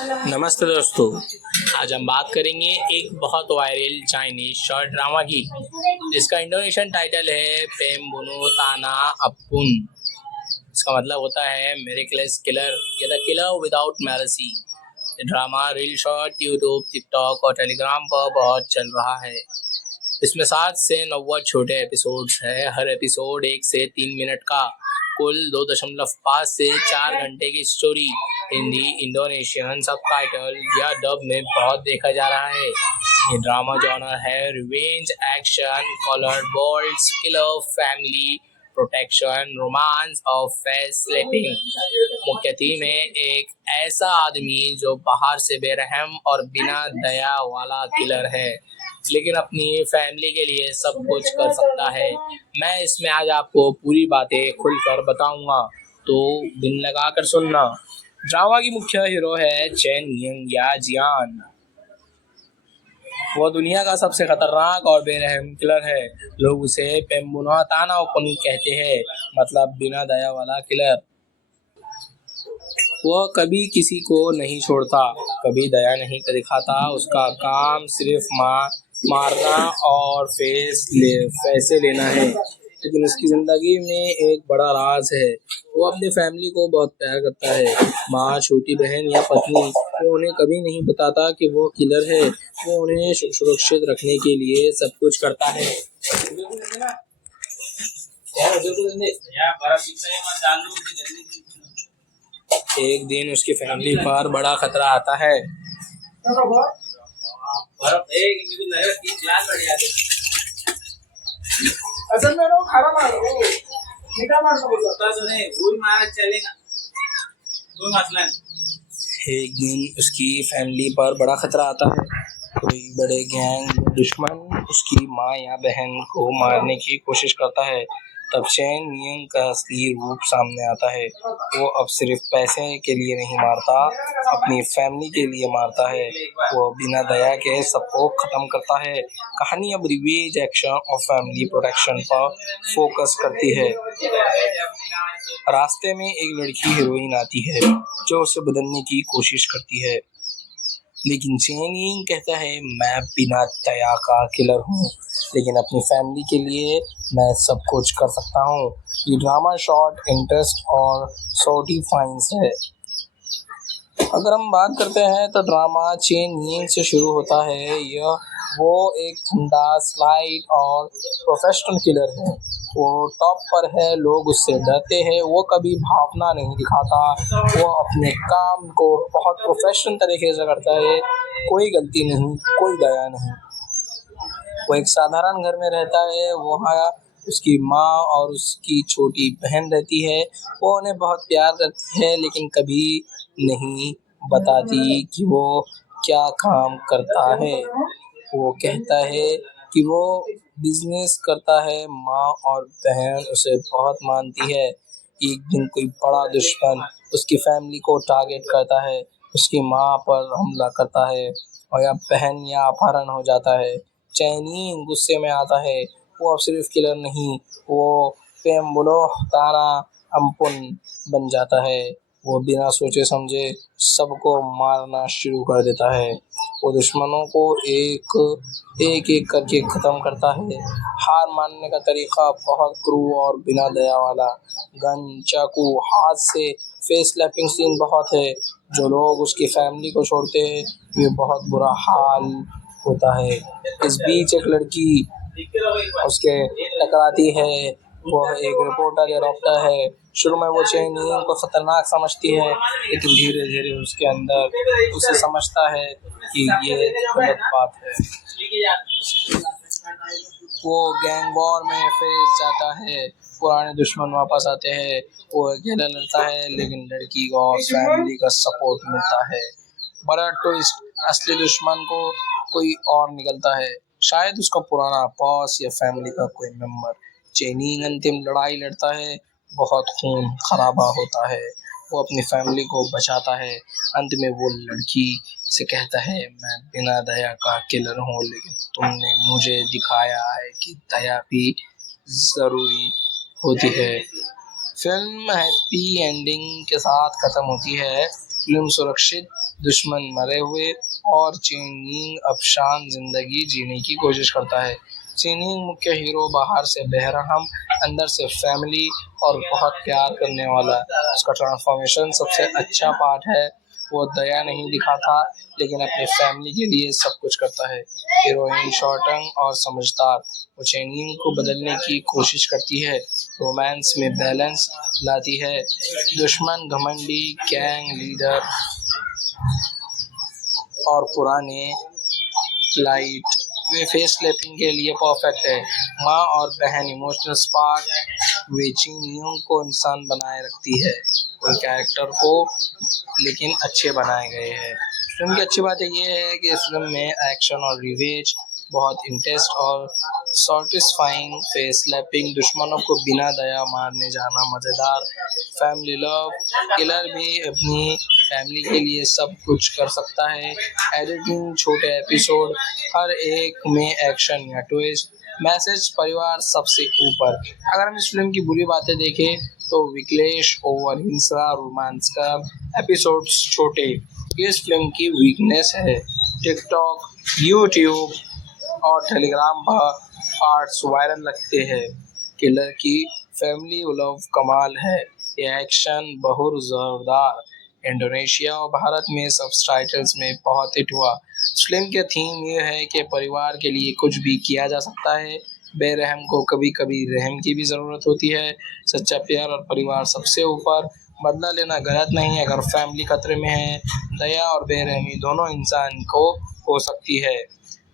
नमस्ते दोस्तों। आज हम बात करेंगे एक बहुत वायरल चाइनीज शॉर्ट ड्रामा की, जिसका इंडोनेशियन टाइटल है पेम्बुनु ताना अपुन। इसका मतलब होता है मिरेकलेस किलर या द किलर विदाउट मेर्सी। ये drama reel short YouTube, TikTok और टेलीग्राम पर बहुत चल रहा है। इसमें 7 से 9 छोटे एपिसोड्स हैं। हर एपिसोड 1 से 3 मिनट का। कुल 2.5 से 4 घंटे की स्टोरी हिंदी, इंडोनेशियन सबटाइटल या डब में बहुत देखा जा रहा है। ये ड्रामा जॉनर है revenge, action, colour, bold, killer, family, protection, romance और फेस स्लैपिंग। मुख्य थीम है एक ऐसा आदमी जो बाहर से बेरहम और बिना दया वाला किलर है, लेकिन अपनी फैमिली के लिए सब कुछ कर सकता है। मैं इसमें आज आपको पूरी बातें खुलकर बताऊंगा, तो दिन लगा कर सुनना। ड्रामा की मुख्य हीरो है चेन यंग या जियान। वो दुनिया का सबसे खतरनाक और बेरहम किलर है। लोग उसे पेम्बुना ताना ओपन कहते हैं, मतलब बिना दया वाला किलर। वह कभी किसी को नहीं छोड़ता, कभी दया नहीं दिखाता। उसका काम सिर्फ मारना और पैसे लेना है। लेकिन उसकी जिंदगी में एक बड़ा राज है। वो अपनी फैमिली को बहुत प्यार करता है। माँ, छोटी बहन या पत्नी, वो उन्हें कभी नहीं बताता कि वो किलर है। वो उन्हें सुरक्षित रखने के लिए सब कुछ करता है। एक दिन उसकी फैमिली पर बड़ा खतरा आता है। एक दिन उसकी फैमिली पर बड़ा खतरा आता है। कोई बड़े गैंग दुश्मन उसकी माँ या बहन को मारने की कोशिश करता है। तब चेन यंग का असली रूप सामने आता है। वो अब सिर्फ पैसे के लिए नहीं मारता, अपनी फैमिली के लिए मारता है। वो बिना दया के सबको खत्म करता है। कहानी अब रिवेंज, एक्शन और फैमिली प्रोटेक्शन पर फोकस करती है। रास्ते में एक लड़की हीरोइन आती है जो उसे बदलने की कोशिश करती है, लेकिन चेन यंग कहता है मैं बिना दया का किलर हूँ, लेकिन अपनी फैमिली के लिए मैं सब कुछ कर सकता हूँ। ये ड्रामा शॉर्ट, इंटरेस्ट और सोटी फाइंस है। अगर हम बात करते हैं तो ड्रामा चेन यंग से शुरू होता है। वो एक ठंडा, स्लाइड और प्रोफेशनल किलर है। वो टॉप पर है, लोग उससे डरते हैं। वो कभी भावना नहीं दिखाता। वो अपने काम को बहुत प्रोफेशनल तरीके से करता है। कोई गलती नहीं, कोई दया नहीं। वो एक साधारण घर में रहता है। वहाँ उसकी माँ और उसकी छोटी बहन रहती है। वो उन्हें बहुत प्यार करती है, लेकिन कभी नहीं बताती कि वो क्या काम करता है। वो कहता है कि वो बिजनेस करता है। माँ और बहन उसे बहुत मानती है। एक दिन कोई बड़ा दुश्मन उसकी फैमिली को टारगेट करता है। उसकी माँ पर हमला करता है और या बहन या अपहरण हो जाता है। चैनी गुस्से में आता है। वो अब सिर्फ किलर नहीं, वो पेम्बुनो ताना अम्पुन बन जाता है। वो बिना सोचे समझे सबको मारना शुरू कर देता है। वो दुश्मनों को एक एक करके ख़त्म करता है। हार मानने का तरीका बहुत क्रूर और बिना दया वाला। गन, चाकू, हाथ से फेस स्लैपिंग सीन बहुत है। जो लोग उसकी फैमिली को छोड़ते हैं, वे बहुत बुरा हाल होता है। इस बीच एक लड़की उसके टकराती है। वह एक रिपोर्टर या डॉक्टर है। शुरू में वो चेन यंग को खतरनाक समझती है, लेकिन धीरे धीरे उसके अंदर उसे समझता है कि ये गलत बात है। वो गैंग वॉर में फंस जाता है। पुराने दुश्मन वापस आते हैं। वो अकेला लड़ता है, लेकिन लड़की को और फैमिली का सपोर्ट मिलता है। बड़ा ट्विस्ट, असली दुश्मन को कोई और निकलता है, शायद उसका पुराना बॉस या फैमिली का कोई मेंबर। चेनिंग अंतिम लड़ाई लड़ता है, बहुत खून खराबा होता है। वो अपनी फैमिली को बचाता है। अंत में वो लड़की से कहता है मैं बिना दया का किलर हूँ, लेकिन तुमने मुझे दिखाया है कि दया भी ज़रूरी होती है। फिल्म हैप्पी एंडिंग के साथ ख़त्म होती है। फिल्म सुरक्षित दुश्मन मरे हुए और चेन यिंग अब शांत जिंदगी जीने की कोशिश करता है। चेन यिंग मुख्य हीरो बाहर से बेरहम, अंदर से फैमिली और बहुत प्यार करने वाला। उसका ट्रांसफॉर्मेशन सबसे अच्छा पार्ट है। वो दया नहीं दिखाता लेकिन अपनी फैमिली के लिए सब कुछ करता है। हीरोइन शॉर्टंग और समझदार, वो चेन यिंग को बदलने की कोशिश करती है, रोमांस में बैलेंस लाती है। दुश्मन घमंडी गैंग लीडर और पुराने लाइट वे फेस स्लैपिंग के लिए परफेक्ट है। माँ और बहन इमोशनल स्पार्क वे चेन यिंग को इंसान बनाए रखती है। उन कैरेक्टर को लेकिन अच्छे बनाए गए हैं। फिल्म की अच्छी बात ये है कि इस फिल्म में एक्शन और रिवेज बहुत इंटेंस और सॉटिस्फाइंग, फेस स्लैपिंग, दुश्मनों को बिना दया मारने जाना मज़ेदार, फैमिली लव, किलर भी अपनी फैमिली के लिए सब कुछ कर सकता है। एडिटिंग, छोटे एपिसोड, हर एक में एक्शन या ट्विस्ट, मैसेज परिवार सबसे ऊपर। अगर हम इस फिल्म की बुरी बातें देखें तो विकलेश, ओवर हिंसा, रोमांस का एपिसोड्स छोटे, ये इस फिल्म की वीकनेस है। टिकटॉक, यूट्यूब और टेलीग्राम पर पार्ट्स वायरल लगते हैं। किलर की फैमिली लव कमाल है। ये एक्शन बहुत जोरदार, इंडोनेशिया और भारत में सबटाइटल्स में बहुत हिट हुआ। इस फिल्म के थीम ये है कि परिवार के लिए कुछ भी किया जा सकता है। बेरहम को कभी कभी रहम की भी ज़रूरत होती है। सच्चा प्यार और परिवार सबसे ऊपर। बदला लेना गलत नहीं है अगर फैमिली खतरे में है। दया और बेरहमी दोनों इंसान को हो सकती है।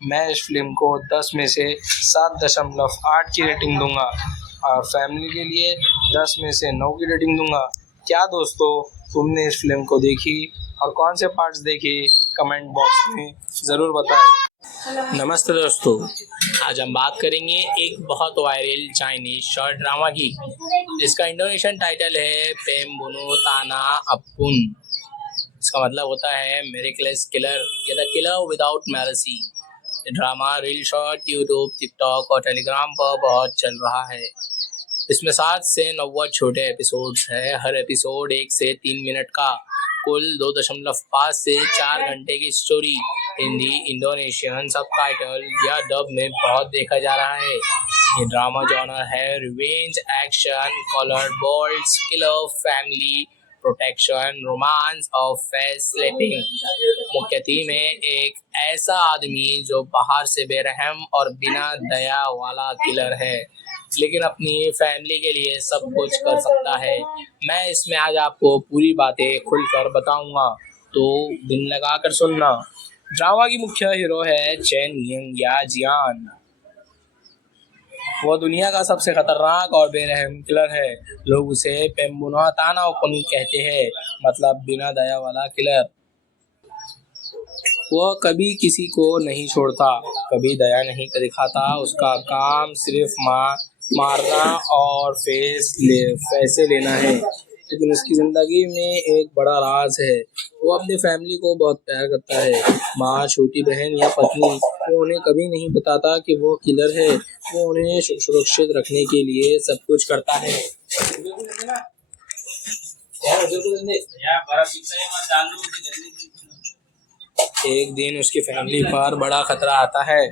मैं इस फिल्म को 10 में से 7.8 की रेटिंग दूंगा और फैमिली के लिए 10 में से 9 की रेटिंग दूंगा। क्या दोस्तों, तुमने इस फिल्म को देखी और कौन से पार्ट्स देखे? कमेंट बॉक्स में ज़रूर बताएं। नमस्ते दोस्तों, आज हम बात करेंगे एक बहुत वायरल चाइनीज शॉर्ट ड्रामा की, जिसका इंडोनेशियन टाइटल है पेम्बुनु ताना अपुन। इसका मतलब होता है मिरेकलेस किलर या the killer without mercy. Drama reel short YouTube, TikTok और टेलीग्राम पर बहुत चल रहा है। इसमें 7 से 9 छोटे एपिसोड्स हैं। हर एपिसोड 1 से 3 मिनट का। कुल 2.5 से 4 घंटे की स्टोरी। हिंदी, इंडोनेशियन, सबटाइटल या डब में बहुत देखा जा रहा है। ये ड्रामा जॉनर है revenge, action, colour, bold, killer, family, protection, romance और फेस स्लैपिंग। मुख्य थीम है एक ऐसा आदमी जो बाहर से बेरहम और बिना दया वाला किलर है, लेकिन अपनी फैमिली के लिए सब कुछ कर सकता है। मैं इसमें आज आपको पूरी बातें खुलकर बताऊंगा, तो दिल लगा कर सुनना। ड्रामा की मुख्य हीरो है चेन यिंग या जियान। वो दुनिया का सबसे खतरनाक और बेरहम किलर है। लोग उसे पेम्बुनु ताना अपुन कहते हैं, मतलब बिना दया वाला किलर। वह कभी किसी को नहीं छोड़ता, कभी दया नहीं दिखाता। उसका काम सिर्फ मारना और पैसे लेना है। लेकिन उसकी ज़िंदगी में एक बड़ा राज है। वो अपनी फैमिली को बहुत प्यार करता है। माँ, छोटी बहन या पत्नी, वो उन्हें कभी नहीं बताता कि वो किलर है। वो उन्हें सुरक्षित रखने के लिए सब कुछ करता है। एक दिन उसकी फैमिली पर बड़ा खतरा आता है।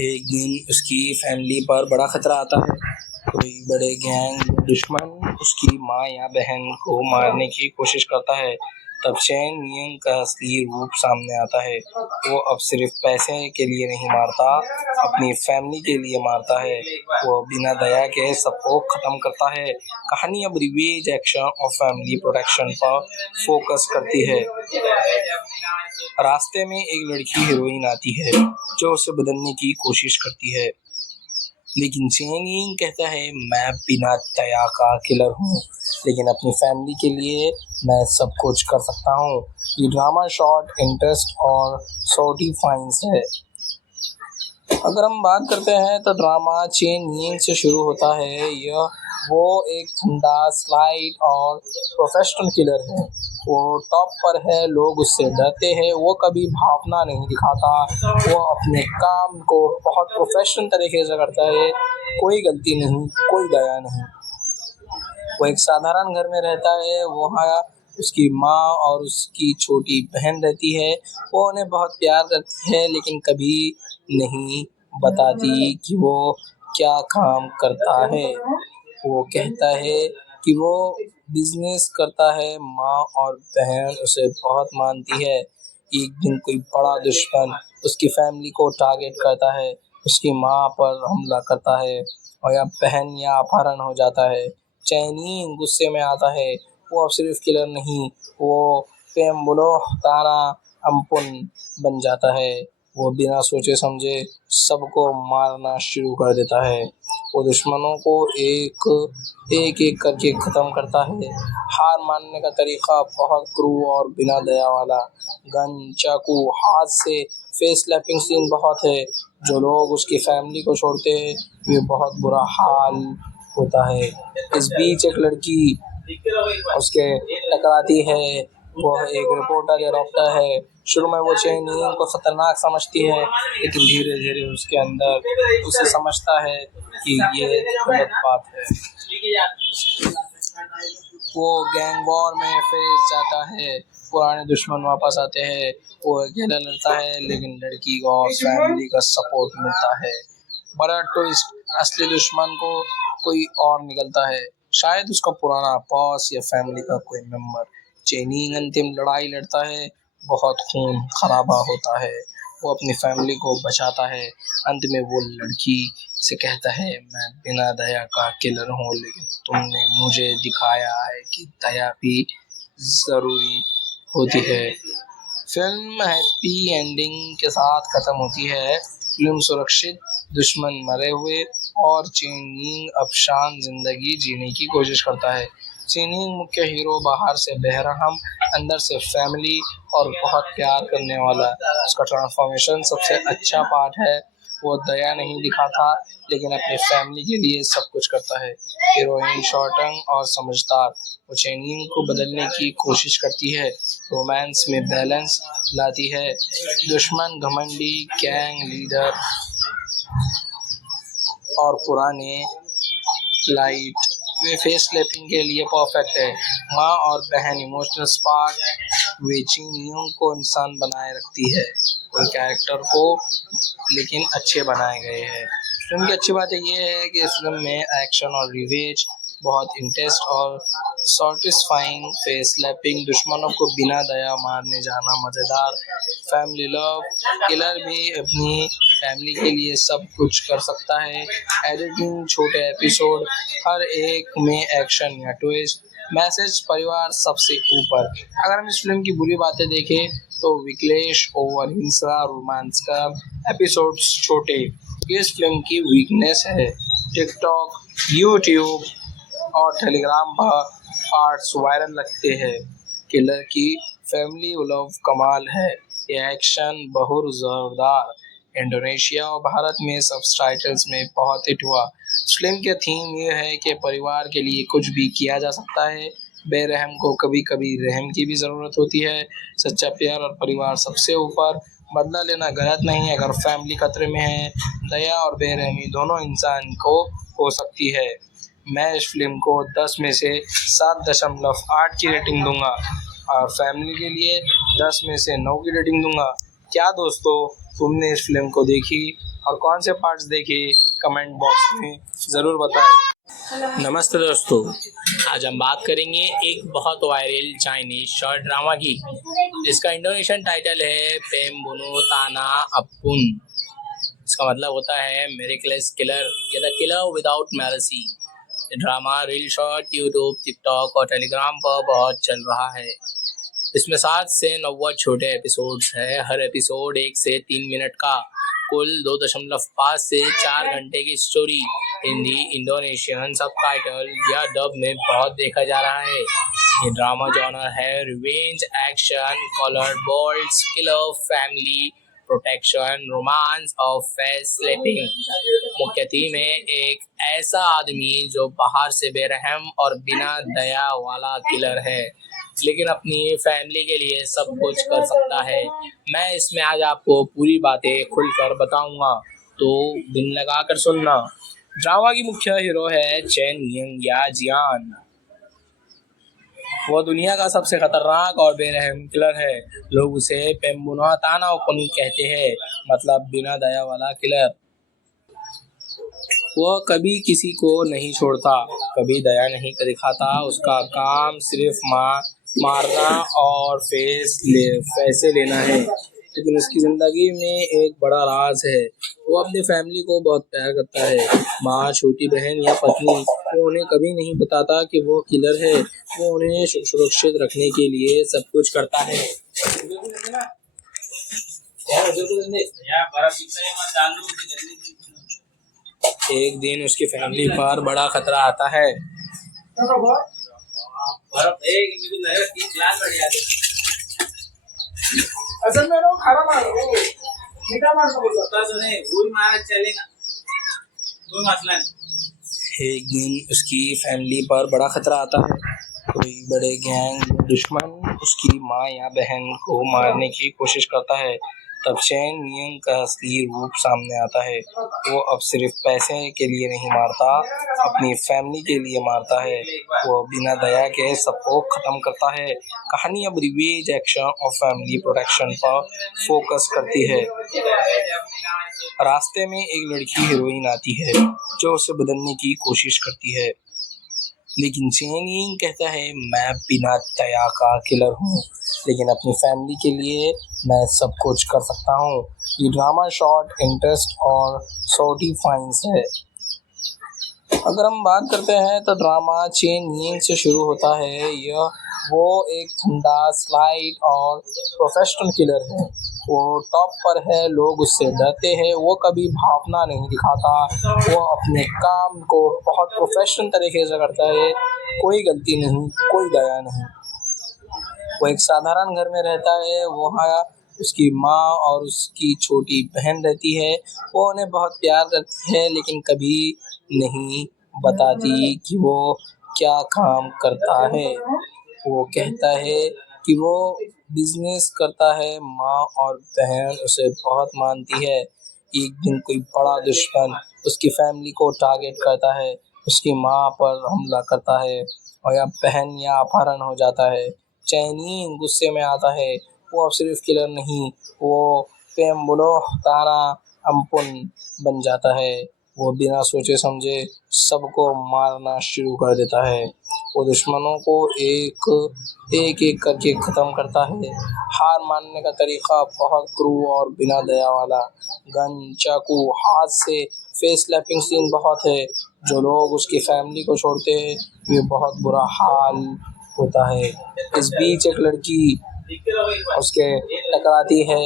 एक दिन उसकी फैमिली पर बड़ा खतरा आता है। कोई बड़े गैंग दुश्मन उसकी माँ या बहन को मारने की कोशिश करता है। तब चेन यिंग का असली रूप सामने आता है। वो अब सिर्फ पैसे के लिए नहीं मारता, अपनी फैमिली के लिए मारता है। वो बिना दया के सबको खत्म करता है। कहानी अब रिवेंज, एक्शन और फैमिली प्रोटेक्शन पर फोकस करती है। रास्ते में एक लड़की हीरोइन आती है जो उसे बदलने की कोशिश करती है, लेकिन चेन यिंग कहता है मैं बिना दया का किलर हूँ, लेकिन अपनी फैमिली के लिए मैं सब कुछ कर सकता हूँ। ये ड्रामा शॉर्ट, इंटरेस्ट और सॉटिफाइंस है। अगर हम बात करते हैं तो ड्रामा चेन यिंग से शुरू होता है। वो एक ठंडा, स्लाइट और प्रोफेशनल किलर है। वो टॉप पर है, लोग उससे डरते हैं, वो कभी भावना नहीं दिखाता, वो अपने काम को बहुत प्रोफेशनल तरीके से करता है, कोई गलती नहीं, कोई दया नहीं। वो एक साधारण घर में रहता है, वहाँ उसकी माँ और उसकी छोटी बहन रहती है। वो उन्हें बहुत प्यार करती है, लेकिन कभी नहीं बताती कि वो क्या काम करता है। वो कहता है कि वो बिजनेस करता है। माँ और बहन उसे बहुत मानती है। एक दिन कोई बड़ा दुश्मन उसकी फैमिली को टारगेट करता है, उसकी माँ पर हमला करता है और या बहन या अपहरण हो जाता है। चैनी गुस्से में आता है। वो अब सिर्फ किलर नहीं, वो पेम्बुलो तारा अम्पुन बन जाता है। वो बिना सोचे समझे सबको मारना शुरू कर देता है। वो दुश्मनों को एक एक एक करके ख़त्म करता है। हार मानने का तरीका बहुत क्रूर और बिना दया वाला। गन, चाकू, हाथ से फेस स्लैपिंग सीन बहुत है। जो लोग उसकी फैमिली को छोड़ते हैं, वे बहुत बुरा हाल होता है। इस बीच एक लड़की उसके टकराती है। वो एक रिपोर्टर या डॉक्टर है। शुरू में वो चेनिंग को खतरनाक समझती है, लेकिन धीरे धीरे उसके अंदर उसे समझता है कि ये गलत बात है। वो गैंग वॉर में फंस जाता है। पुराने दुश्मन वापस आते हैं। वो अकेला लड़ता है, लेकिन लड़की को और फैमिली का सपोर्ट मिलता है। बड़ा ट्विस्ट, असली दुश्मन को कोई और निकलता है, शायद उसका पुराना बॉस या फैमिली का कोई मेंबर। चेनिंग अंतिम लड़ाई लड़ता है, बहुत खून खराबा होता है। वो अपनी फैमिली को बचाता है। अंत में वो लड़की से कहता है, मैं बिना दया का किलर हूँ, लेकिन तुमने मुझे दिखाया है कि दया भी ज़रूरी होती है। फिल्म हैप्पी एंडिंग के साथ खत्म होती है। फिल्म सुरक्षित, दुश्मन मरे हुए और चेनिंग अब शांत जिंदगी जीने की कोशिश करता है। चेनिंग मुख्य हीरो बाहर से बेरहम, अंदर से फैमिली और बहुत प्यार करने वाला। उसका ट्रांसफॉर्मेशन सबसे अच्छा पार्ट है। वो दया नहीं दिखाता, लेकिन अपनी फैमिली के लिए सब कुछ करता है। हीरोइन शॉर्टंग और समझदार, वो चेनिंग को बदलने की कोशिश करती है, रोमांस में बैलेंस लाती है। दुश्मन घमंडी गैंग लीडर और पुराने लाइट वे फेस स्लैपिंग के लिए परफेक्ट है। माँ और बहन इमोशनल स्पार्क वे चीनियों को इंसान बनाए रखती है। उन कैरेक्टर को लेकिन अच्छे बनाए गए हैं। फिल्म की अच्छी बात ये है कि इस फिल्म में एक्शन और रिवेज बहुत इंटेंस और सॉटिस्फाइंग, फेस स्लैपिंग, दुश्मनों को बिना दया मारने जाना मज़ेदार, फैमिली लव, किलर भी अपनी फैमिली के लिए सब कुछ कर सकता है। एडिटिंग, छोटे एपिसोड, हर एक में एक्शन या ट्विस्ट, मैसेज परिवार सबसे ऊपर। अगर हम इस फिल्म की बुरी बातें देखें तो विकलेश, ओवर हिंसा, रोमांस का एपिसोड्स छोटे, ये इस फिल्म की वीकनेस है। टिकटॉक, यूट्यूब और टेलीग्राम पर पार्ट्स वायरल लगते हैं। किलर की फैमिली लव कमाल है। ये एक्शन बहुत जोरदार। इंडोनेशिया और भारत में सबटाइटल्स में बहुत हिट हुआ। फिल्म के थीम ये है कि परिवार के लिए कुछ भी किया जा सकता है। बेरहम को कभी कभी रहम की भी ज़रूरत होती है। सच्चा प्यार और परिवार सबसे ऊपर। बदला लेना गलत नहीं है अगर फैमिली खतरे में है। दया और बेरहमी दोनों इंसान को हो सकती है। मैं इस फिल्म को 10 में से 7.8 की रेटिंग दूंगा और फैमिली के लिए 10 में से 9 की रेटिंग दूंगा। क्या दोस्तों, तुमने इस फिल्म को देखी और कौन से पार्ट्स देखे, कमेंट बॉक्स में ज़रूर बताएं। नमस्ते दोस्तों, आज हम बात करेंगे एक बहुत वायरल चाइनीज शॉर्ट ड्रामा की, जिसका इंडोनेशियन टाइटल है पेम्बुनु ताना अपुन। इसका मतलब होता है मिरेकलेस किलर या the killer without mercy. Drama reel short YouTube, TikTok और टेलीग्राम पर बहुत चल रहा है। इसमें 7 से 9 छोटे एपिसोड्स हैं। हर एपिसोड 1 से 3 मिनट का। कुल 2.5 से 4 घंटे की स्टोरी। हिंदी, इंडोनेशियन, सबटाइटल या डब में बहुत देखा जा रहा है। ये ड्रामा जॉनर है revenge, action, colour, bold, killer, family, protection, romance और फेस स्लैपिंग। मुख्य थीम है एक ऐसा आदमी जो बाहर से बेरहम और बिना दया वाला किलर है, लेकिन अपनी फैमिली के लिए सब कुछ कर सकता है। मैं इसमें आज आपको पूरी बातें खुलकर बताऊंगा, तो दिल लगा कर सुनना। ड्रामा की मुख्य हीरो है चेन यंग या जियान। वो दुनिया का सबसे खतरनाक और बेरहम किलर है। लोग उसे पेम्बुना ताना ओपन कहते हैं, मतलब बिना दया वाला किलर। वो कभी किसी को नहीं छोड़ता, कभी दया नहीं दिखाता। उसका काम सिर्फ मारना और पैसे लेना है। लेकिन उसकी जिंदगी में एक बड़ा राज है। वो अपनी फैमिली को बहुत प्यार करता है। माँ, छोटी बहन या पत्नी, वो उन्हें कभी नहीं बताता कि वो किलर है। वो उन्हें सुरक्षित रखने के लिए सब कुछ करता है। एक दिन उसकी फैमिली पर बड़ा खतरा आता है। एक दिन उसकी फैमिली पर बड़ा खतरा आता है। कोई बड़े गैंग दुश्मन उसकी माँ या बहन को मारने की कोशिश करता है। तब चेन यंग का असली रूप सामने आता है। वो अब सिर्फ पैसे के लिए नहीं मारता, अपनी फैमिली के लिए मारता है। वो बिना दया के सबको खत्म करता है। कहानी अब रिवेंज, एक्शन और फैमिली प्रोटेक्शन पर फोकस करती है। रास्ते में एक लड़की हीरोइन आती है जो उसे बदलने की कोशिश करती है, लेकिन चेन यंग कहता है मैं बिना दया का किलर हूँ, लेकिन अपनी फैमिली के लिए मैं सब कुछ कर सकता हूँ। ये ड्रामा शॉर्ट, इंटरेस्ट और सॉटी फाइन्स है। अगर हम बात करते हैं तो ड्रामा चेन यंग से शुरू होता है। वो एक ठंडा, स्लाइट और प्रोफेशनल किलर है। वो टॉप पर है, लोग उससे डरते हैं। वो कभी भावना नहीं दिखाता। वो अपने काम को बहुत प्रोफेशनल तरीके से करता है। कोई गलती नहीं, कोई दया नहीं। वो एक साधारण घर में रहता है। वहाँ उसकी माँ और उसकी छोटी बहन रहती है। वो उन्हें बहुत प्यार करती है, लेकिन कभी नहीं बताती कि वो क्या काम करता है। वो कहता है कि वो बिजनेस करता है। माँ और बहन उसे बहुत मानती है। एक दिन कोई बड़ा दुश्मन उसकी फैमिली को टारगेट करता है। उसकी माँ पर हमला करता है और या बहन या अपहरण हो जाता है। चैनी गुस्से में आता है। वो अब सिर्फ किलर नहीं, वो पेम्बुलो ताना अम्पुन बन जाता है। वो बिना सोचे समझे सबको मारना शुरू कर देता है। वो दुश्मनों को एक एक करके ख़त्म करता है। हार मानने का तरीका बहुत क्रूर और बिना दया वाला। गन, चाकू, हाथ से फेस स्लैपिंग सीन बहुत है। जो लोग उसकी फैमिली को छोड़ते हैं, वे बहुत बुरा हाल होता है। इस बीच एक लड़की उसके टकराती है।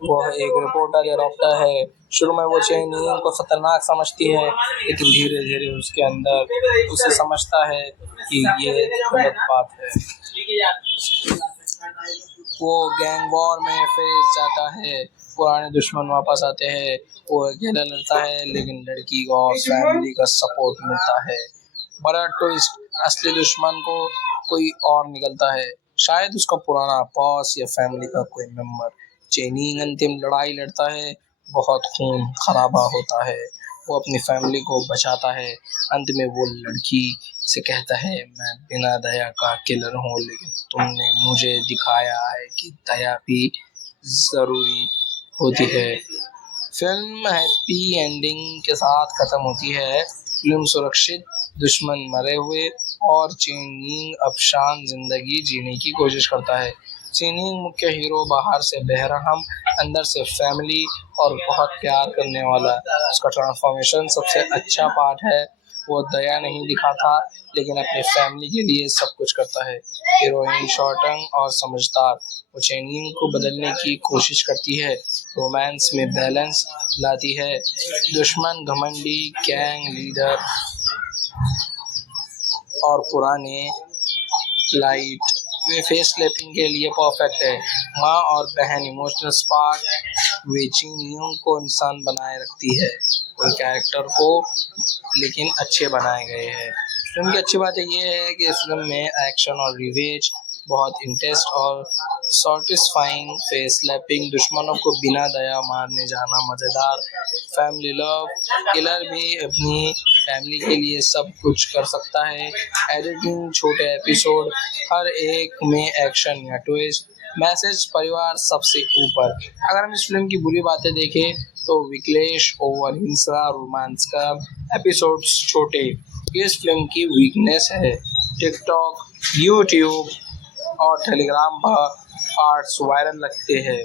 वो एक रिपोर्टर या डॉक्टर है। शुरू में वो चेन यंग को खतरनाक समझती है, लेकिन धीरे धीरे उसके अंदर उसे समझता है कि ये गलत बात है। वो गैंग वॉर में फंस जाता है। पुराने दुश्मन वापस आते हैं। वो अकेला लड़ता है, लेकिन लड़की को और फैमिली का सपोर्ट मिलता है। बड़ा ट्विस्ट, असली दुश्मन को कोई और निकलता है, शायद उसका पुराना बॉस या फैमिली का कोई मेंबर। चेनिंग अंतिम लड़ाई लड़ता है, बहुत खून खराबा होता है। वो अपनी फैमिली को बचाता है। अंत में वो लड़की से कहता है मैं बिना दया का किलर हूँ, लेकिन तुमने मुझे दिखाया है कि दया भी ज़रूरी होती है। फिल्म हैप्पी एंडिंग के साथ ख़त्म होती है। फिल्म सुरक्षित, दुश्मन मरे हुए और चेनिंग अब शांत जिंदगी जीने की कोशिश करता है। चेनिंग मुख्य हीरो बाहर से बेरहम, अंदर से फैमिली और बहुत प्यार करने वाला। उसका ट्रांसफॉर्मेशन सबसे अच्छा पार्ट है। वो दया नहीं दिखाता, लेकिन अपनी फैमिली के लिए सब कुछ करता है। हीरोइन शॉर्टन और समझदार, वो चेनिंग को बदलने की कोशिश करती है। रोमांस में बैलेंस लाती है। दुश्मन घमंडी, गैंग लीडर और पुराने लाइट वे फेस स्लैपिंग के लिए परफेक्ट है। माँ और बहन इमोशनल स्पार्क वे चीनियों को इंसान बनाए रखती है, कोई कैरेक्टर को लेकिन अच्छे बनाए गए हैं। फिल्म की अच्छी बात ये है कि इस फिल्म में एक्शन और रिवेंज बहुत इंटेंस और सैटिस्फाइंग, फेस स्लैपिंग, दुश्मनों को बिना दया मारने जाना मज़ेदार, फैमिली लव, किलर भी अपनी फैमिली के लिए सब कुछ कर सकता है, एडिटिंग, छोटे एपिसोड, हर एक में एक्शन या ट्विस्ट, मैसेज परिवार सबसे ऊपर। अगर हम इस फिल्म की बुरी बातें देखें तो विकलेश, ओवर हिंसा, रोमांस का एपिसोड्स छोटे, ये इस फिल्म की वीकनेस है। टिकटॉक, यूट्यूब और टेलीग्राम पर पार्ट्स वायरल लगते हैं।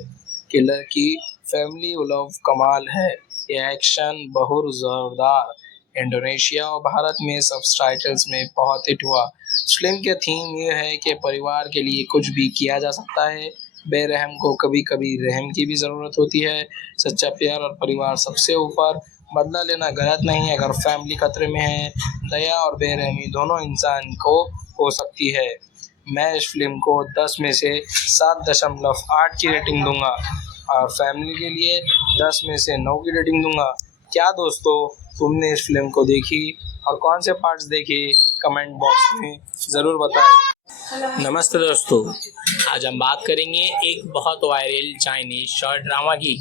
किलर की फैमिली लव कमाल है, ये एक्शन बहुत जोरदार, इंडोनेशिया और भारत में सबटाइटल्स में बहुत हिट हुआ। फिल्म का थीम ये है कि परिवार के लिए कुछ भी किया जा सकता है, बेरहम को कभी कभी रहम की भी ज़रूरत होती है, सच्चा प्यार और परिवार सबसे ऊपर, बदला लेना गलत नहीं अगर फैमिली खतरे में है, दया और बेरहमी दोनों इंसान को हो सकती है। मैं इस फिल्म को 10 में से 7.8 की रेटिंग दूंगा और फैमिली के लिए 10 में से 9 की रेटिंग दूंगा। क्या दोस्तों, तुमने इस फिल्म को देखी और कौन से पार्ट्स देखे, कमेंट बॉक्स में ज़रूर बताएं। नमस्ते दोस्तों, आज हम बात करेंगे एक बहुत वायरल चाइनीज शॉर्ट ड्रामा की,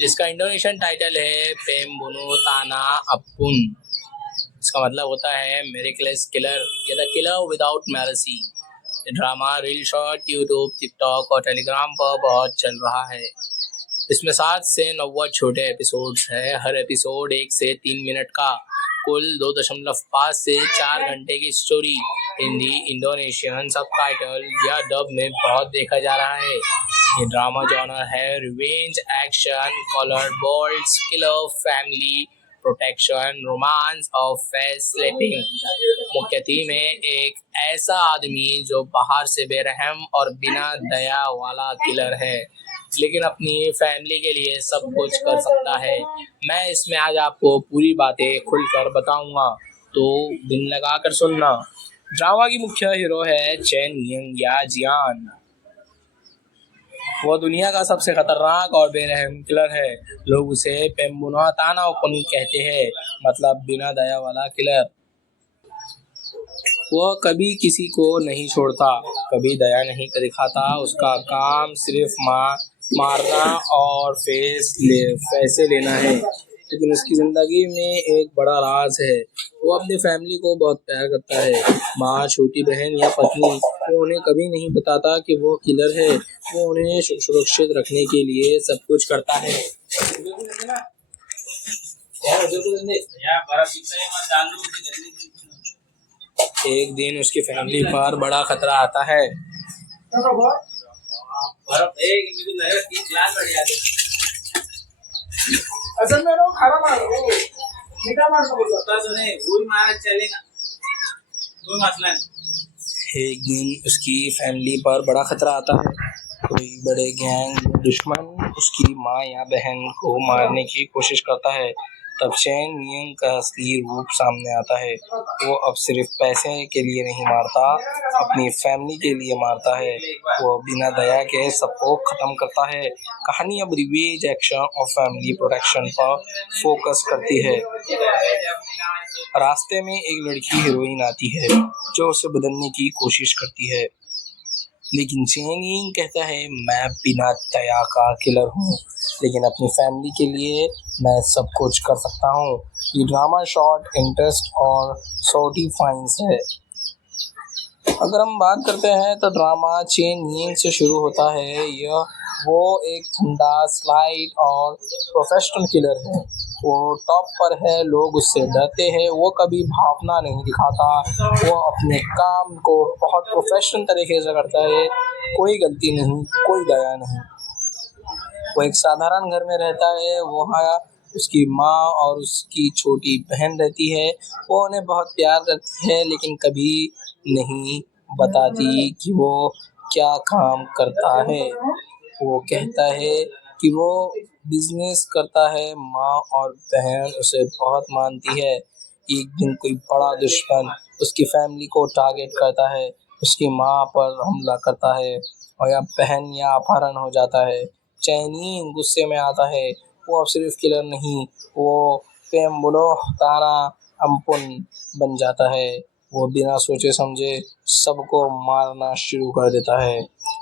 जिसका इंडोनेशियन टाइटल है पेम्बुनु ताना अपुन। इसका मतलब होता है मिरेकलेस किलर या the killer without mercy. Drama reel short YouTube, TikTok और टेलीग्राम पर बहुत चल रहा है। इसमें 7 से 9 छोटे एपिसोड्स हैं, हर एपिसोड 1 से 3 मिनट का, कुल 2.5 से 4 घंटे की स्टोरी। हिंदी, इंडोनेशियन, सबटाइटल या डब में बहुत देखा जा रहा है। ये ड्रामा जॉनर है revenge, action, colour, bold, killer, family, protection, romance और फेस स्लैपिंग। मुख्य थीम है एक ऐसा आदमी जो बाहर से बेरहम और बिना दया वाला किलर है, लेकिन अपनी फैमिली के लिए सब कुछ कर सकता है। मैं इसमें आज आपको पूरी बातें खुलकर बताऊंगा, तो दिल लगा कर सुनना। ड्रामा की मुख्य हीरो है चेन यंग या जियान। वह दुनिया का सबसे खतरनाक और बेरहम किलर है। लोग उसे पेम्बुनु ताना अपुन कहते हैं, मतलब बिना दया वाला किलर। वह कभी किसी को नहीं छोड़ता, कभी दया नहीं दिखाता। उसका काम सिर्फ मारना और पैसे लेना है। लेकिन उसकी ज़िंदगी में एक बड़ा राज है, वो अपनी फैमिली को बहुत प्यार करता है। माँ, छोटी बहन या पत्नी, वो उन्हें कभी नहीं बताता कि वो किलर है। वो उन्हें सुरक्षित रखने के लिए सब कुछ करता है। एक दिन उसकी फैमिली पर बड़ा खतरा आता है। एक दिन उसकी फैमिली पर बड़ा खतरा आता है। कोई बड़े गैंग दुश्मन उसकी माँ या बहन को मारने की कोशिश करता है। तब चेन यंग का असली रूप सामने आता है। वो अब सिर्फ पैसे के लिए नहीं मारता, अपनी फैमिली के लिए मारता है। वो बिना दया के सबको खत्म करता है। कहानी अब रिवेंज, एक्शन और फैमिली प्रोटेक्शन पर फोकस करती है। रास्ते में एक लड़की हीरोइन आती है जो उसे बदलने की कोशिश करती है, लेकिन चेन यंग कहता है मैं बिना दया का किलर हूँ, लेकिन अपनी फैमिली के लिए मैं सब कुछ कर सकता हूँ। ये ड्रामा शॉर्ट, इंटरेस्ट और सैटिस्फाइंग है। अगर हम बात करते हैं तो ड्रामा चेन यंग से शुरू होता है। वो एक ठंडा, स्लाइड और प्रोफेशनल किलर है। वो टॉप पर है, लोग उससे डरते हैं। वो कभी भावना नहीं दिखाता, वो अपने काम को बहुत प्रोफेशनल तरीके से करता है। कोई गलती नहीं, कोई दया नहीं। वो एक साधारण घर में रहता है। वहाँ उसकी माँ और उसकी छोटी बहन रहती है। वो उन्हें बहुत प्यार करती है, लेकिन कभी नहीं बताती कि वो क्या काम करता है। वो कहता है कि वो बिजनेस करता है। माँ और बहन उसे बहुत मानती है। एक दिन कोई बड़ा दुश्मन उसकी फैमिली को टारगेट करता है, उसकी माँ पर हमला करता है और या बहन या अपहरण हो जाता है। चैनिंग गुस्से में आता है। वो अब सिर्फ किलर नहीं, वो पेम्बुलोह ताना अम्पुन बन जाता है। वो बिना सोचे समझे सबको मारना शुरू कर देता है।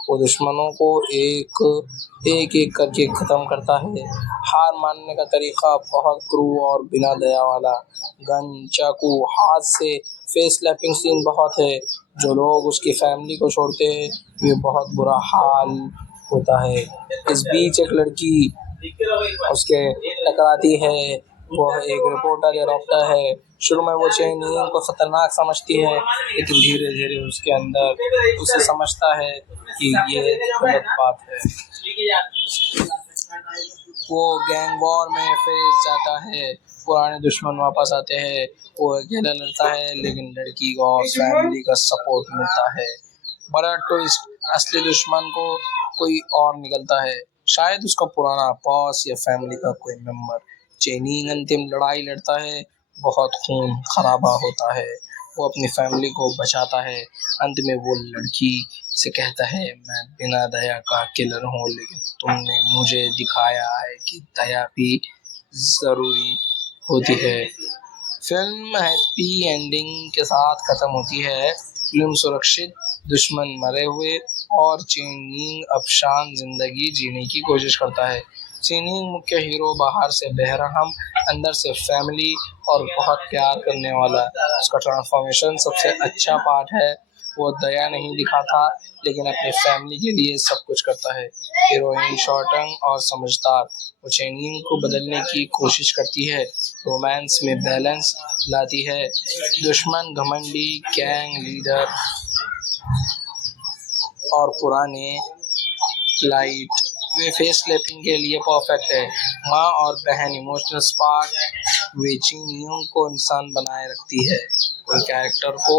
वो दुश्मनों को एक एक एक करके ख़त्म करता है। हार मानने का तरीका बहुत क्रूर और बिना दया वाला। गन, चाकू, हाथ से फेस स्लैपिंग सीन बहुत है। जो लोग उसकी फैमिली को छोड़ते हैं वे बहुत बुरा हाल होता है। इस बीच एक लड़की उसके टकराती है। वह एक रिपोर्टर या डॉक्टर है। शुरू में वो चेनिंग को खतरनाक समझती है, लेकिन धीरे धीरे उसके अंदर उसे समझता है कि ये गलत बात है। वो गैंग वॉर में फंस जाता है। पुराने दुश्मन वापस आते हैं। वो अकेला लड़ता है, लेकिन लड़की को और फैमिली का सपोर्ट मिलता है। बड़ा ट्विस्ट, असली दुश्मन को कोई और निकलता है, शायद उसका पुराना बॉस या फैमिली का कोई मेंबर। चेनिंग अंतिम लड़ाई लड़ता है, बहुत खून खराबा होता है। वो अपनी फैमिली को बचाता है। अंत में वो लड़की से कहता है, मैं बिना दया का किलर हूँ, लेकिन तुमने मुझे दिखाया है कि दया भी ज़रूरी होती है। फिल्म हैप्पी एंडिंग के साथ ख़त्म होती है। फिल्म सुरक्षित, दुश्मन मरे हुए और चेनिंग अब शांत जिंदगी जीने की कोशिश करता है। चेनिंग मुख्य हीरो बाहर से बेरहम, अंदर से फैमिली और बहुत प्यार करने वाला। उसका ट्रांसफॉर्मेशन सबसे अच्छा पार्ट है। वो दया नहीं दिखाता, लेकिन अपनी फैमिली के लिए सब कुछ करता है। हीरोइन शॉर्टन और समझदार, वो चेनिंग को बदलने की कोशिश करती है। रोमांस में बैलेंस लाती है। दुश्मन घमंडी गैंग लीडर और पुराने लाइट वे फेस स्लैपिंग के लिए परफेक्ट है। माँ और बहन इमोशनल स्पार्क वे चीनियों को इंसान बनाए रखती है। कोई कैरेक्टर को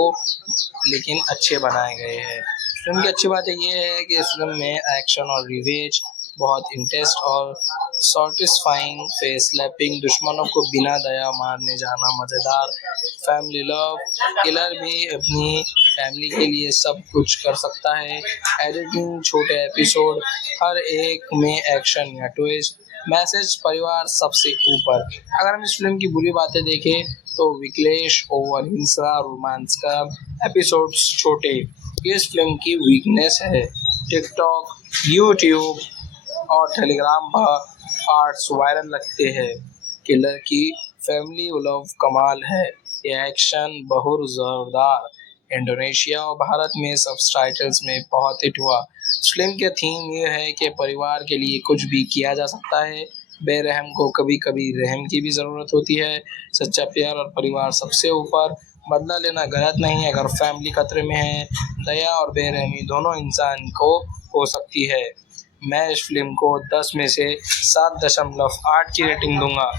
लेकिन अच्छे बनाए गए हैं। फिल्म की अच्छी बात ये है कि इस फिल्म में एक्शन और रिवेज बहुत इंटेंस और सैटिस्फाइंग, फेस स्लैपिंग, दुश्मनों को बिना दया मारने जाना मज़ेदार, फैमिली लव, किलर भी अपनी फैमिली के लिए सब कुछ कर सकता है। एडिटिंग, छोटे एपिसोड, हर एक में एक्शन या ट्विस्ट, मैसेज परिवार सबसे ऊपर। अगर हम इस फिल्म की बुरी बातें देखें तो विकलेश, ओवर हिंसा, रोमांस का एपिसोड्स छोटे, इस फिल्म की वीकनेस है। टिकटॉक, यूट्यूब और टेलीग्राम पर पार्ट्स वायरल लगते हैं। किलर की फैमिली लव कमाल है। ये एक्शन बहुत जोरदार। इंडोनेशिया और भारत में सबटाइटल्स में बहुत हिट हुआ। फिल्म का थीम ये है कि परिवार के लिए कुछ भी किया जा सकता है। बेरहम को कभी कभी रहम की भी ज़रूरत होती है। सच्चा प्यार और परिवार सबसे ऊपर। बदला लेना गलत नहीं अगर फैमिली खतरे में है। दया और बेरहमी दोनों इंसान को हो सकती है। मैं इस फिल्म को 10 में से 7.8 की रेटिंग दूंगा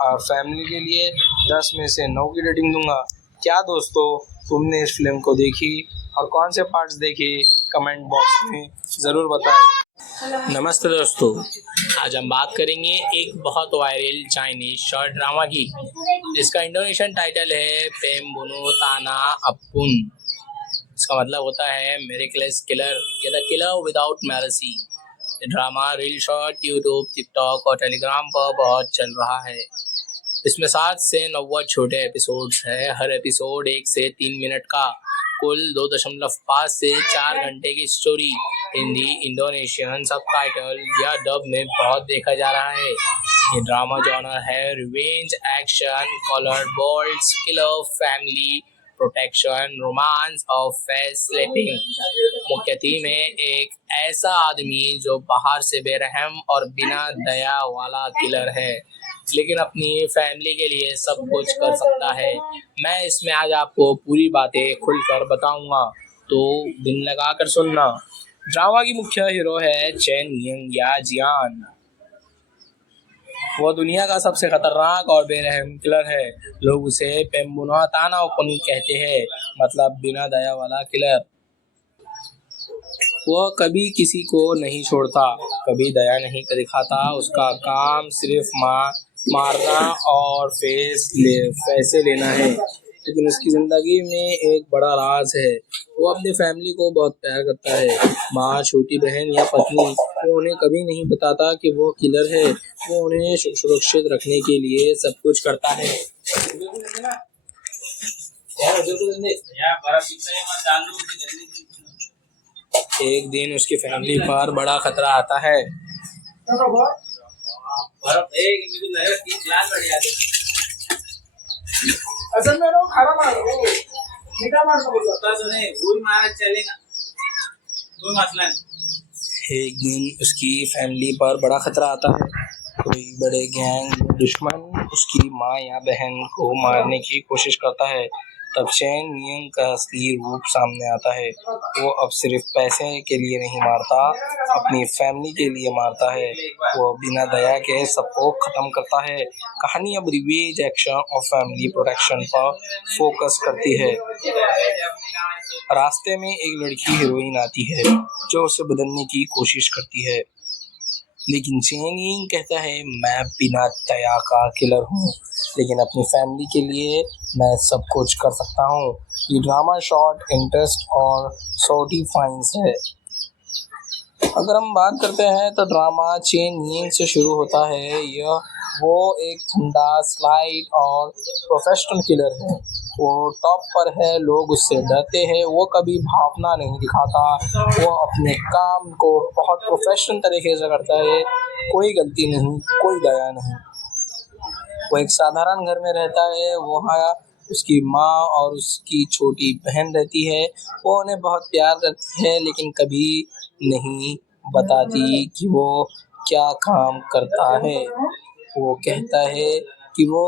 और फैमिली के लिए 10 में से 9 की रेटिंग दूंगा। क्या दोस्तों, तुमने इस फिल्म को देखी और कौन से पार्ट्स देखे, कमेंट बॉक्स में ज़रूर बताएं। नमस्ते दोस्तों, आज हम बात करेंगे एक बहुत वायरल चाइनीज शॉर्ट ड्रामा की, जिसका इंडोनेशियन टाइटल है पेम्बुनो ताना अपुन। इसका मतलब होता है मिरेकलेस किलर या the killer without mercy. Drama reel short YouTube, TikTok और टेलीग्राम पर बहुत चल रहा है। इसमें 7 से 9 छोटे एपिसोड्स हैं। हर एपिसोड 1 से 3 मिनट का। कुल 2.5 से 4 घंटे की स्टोरी। हिंदी, इंडोनेशियन, सबटाइटल या डब में बहुत देखा जा रहा है। ये ड्रामा जॉनर है revenge, action, colour, bold, killer, family, protection, romance और फेस स्लैपिंग। मुख्य थीम है एक ऐसा आदमी जो बाहर से बेरहम और बिना दया वाला किलर है, लेकिन अपनी फैमिली के लिए सब कुछ कर सकता है। मैं इसमें आज आपको पूरी बातें खुलकर बताऊंगा, तो दिल लगा कर सुनना। ड्रामा की मुख्य हीरो है चेन यंग या जियान। वो दुनिया का सबसे खतरनाक और बेरहम किलर है। लोग उसे पेम्बुनो ताना ओपन कहते हैं, मतलब बिना दया वाला किलर। वह कभी किसी को नहीं छोड़ता, कभी दया नहीं दिखाता। उसका काम सिर्फ मारना और पैसे लेना है। लेकिन उसकी ज़िंदगी में एक बड़ा राज है। वो अपनी फैमिली को बहुत प्यार करता है। माँ, छोटी बहन या पत्नी, वो उन्हें कभी नहीं बताता कि वो किलर है। वो उन्हें सुरक्षित रखने के लिए सब कुछ करता है। एक दिन उसकी फैमिली पर बड़ा खतरा आता है। एक दिन उसकी फैमिली पर बड़ा खतरा आता है। कोई बड़े गैंग दुश्मन उसकी माँ या बहन को मारने की कोशिश करता है। तब चेन नियंग का असली रूप सामने आता है। वो अब सिर्फ पैसे के लिए नहीं मारता, अपनी फैमिली के लिए मारता है। वो बिना दया के सबको खत्म करता है। कहानी अब रिवेंज, एक्शन और फैमिली प्रोटेक्शन पर फोकस करती है। रास्ते में एक लड़की हीरोइन आती है जो उसे बदलने की कोशिश करती है, लेकिन चेन यिंग कहता है मैं बिना दया का किलर हूँ, लेकिन अपनी फैमिली के लिए मैं सब कुछ कर सकता हूँ। ये ड्रामा शॉर्ट, इंटरेस्ट और सॉर्टी फाइन्स है। अगर हम बात करते हैं तो ड्रामा चेन यिंग से शुरू होता है। वो एक ठंडा, स्लाइट और प्रोफेशनल किलर है। वो टॉप पर है, लोग उससे डरते हैं। वो कभी भावना नहीं दिखाता। वो अपने काम को बहुत प्रोफेशनल तरीके से करता है। कोई गलती नहीं, कोई दया नहीं। वो एक साधारण घर में रहता है। वहाँ उसकी माँ और उसकी छोटी बहन रहती है। वो उन्हें बहुत प्यार करती है, लेकिन कभी नहीं बताती कि वो क्या काम करता है। वो कहता है कि वो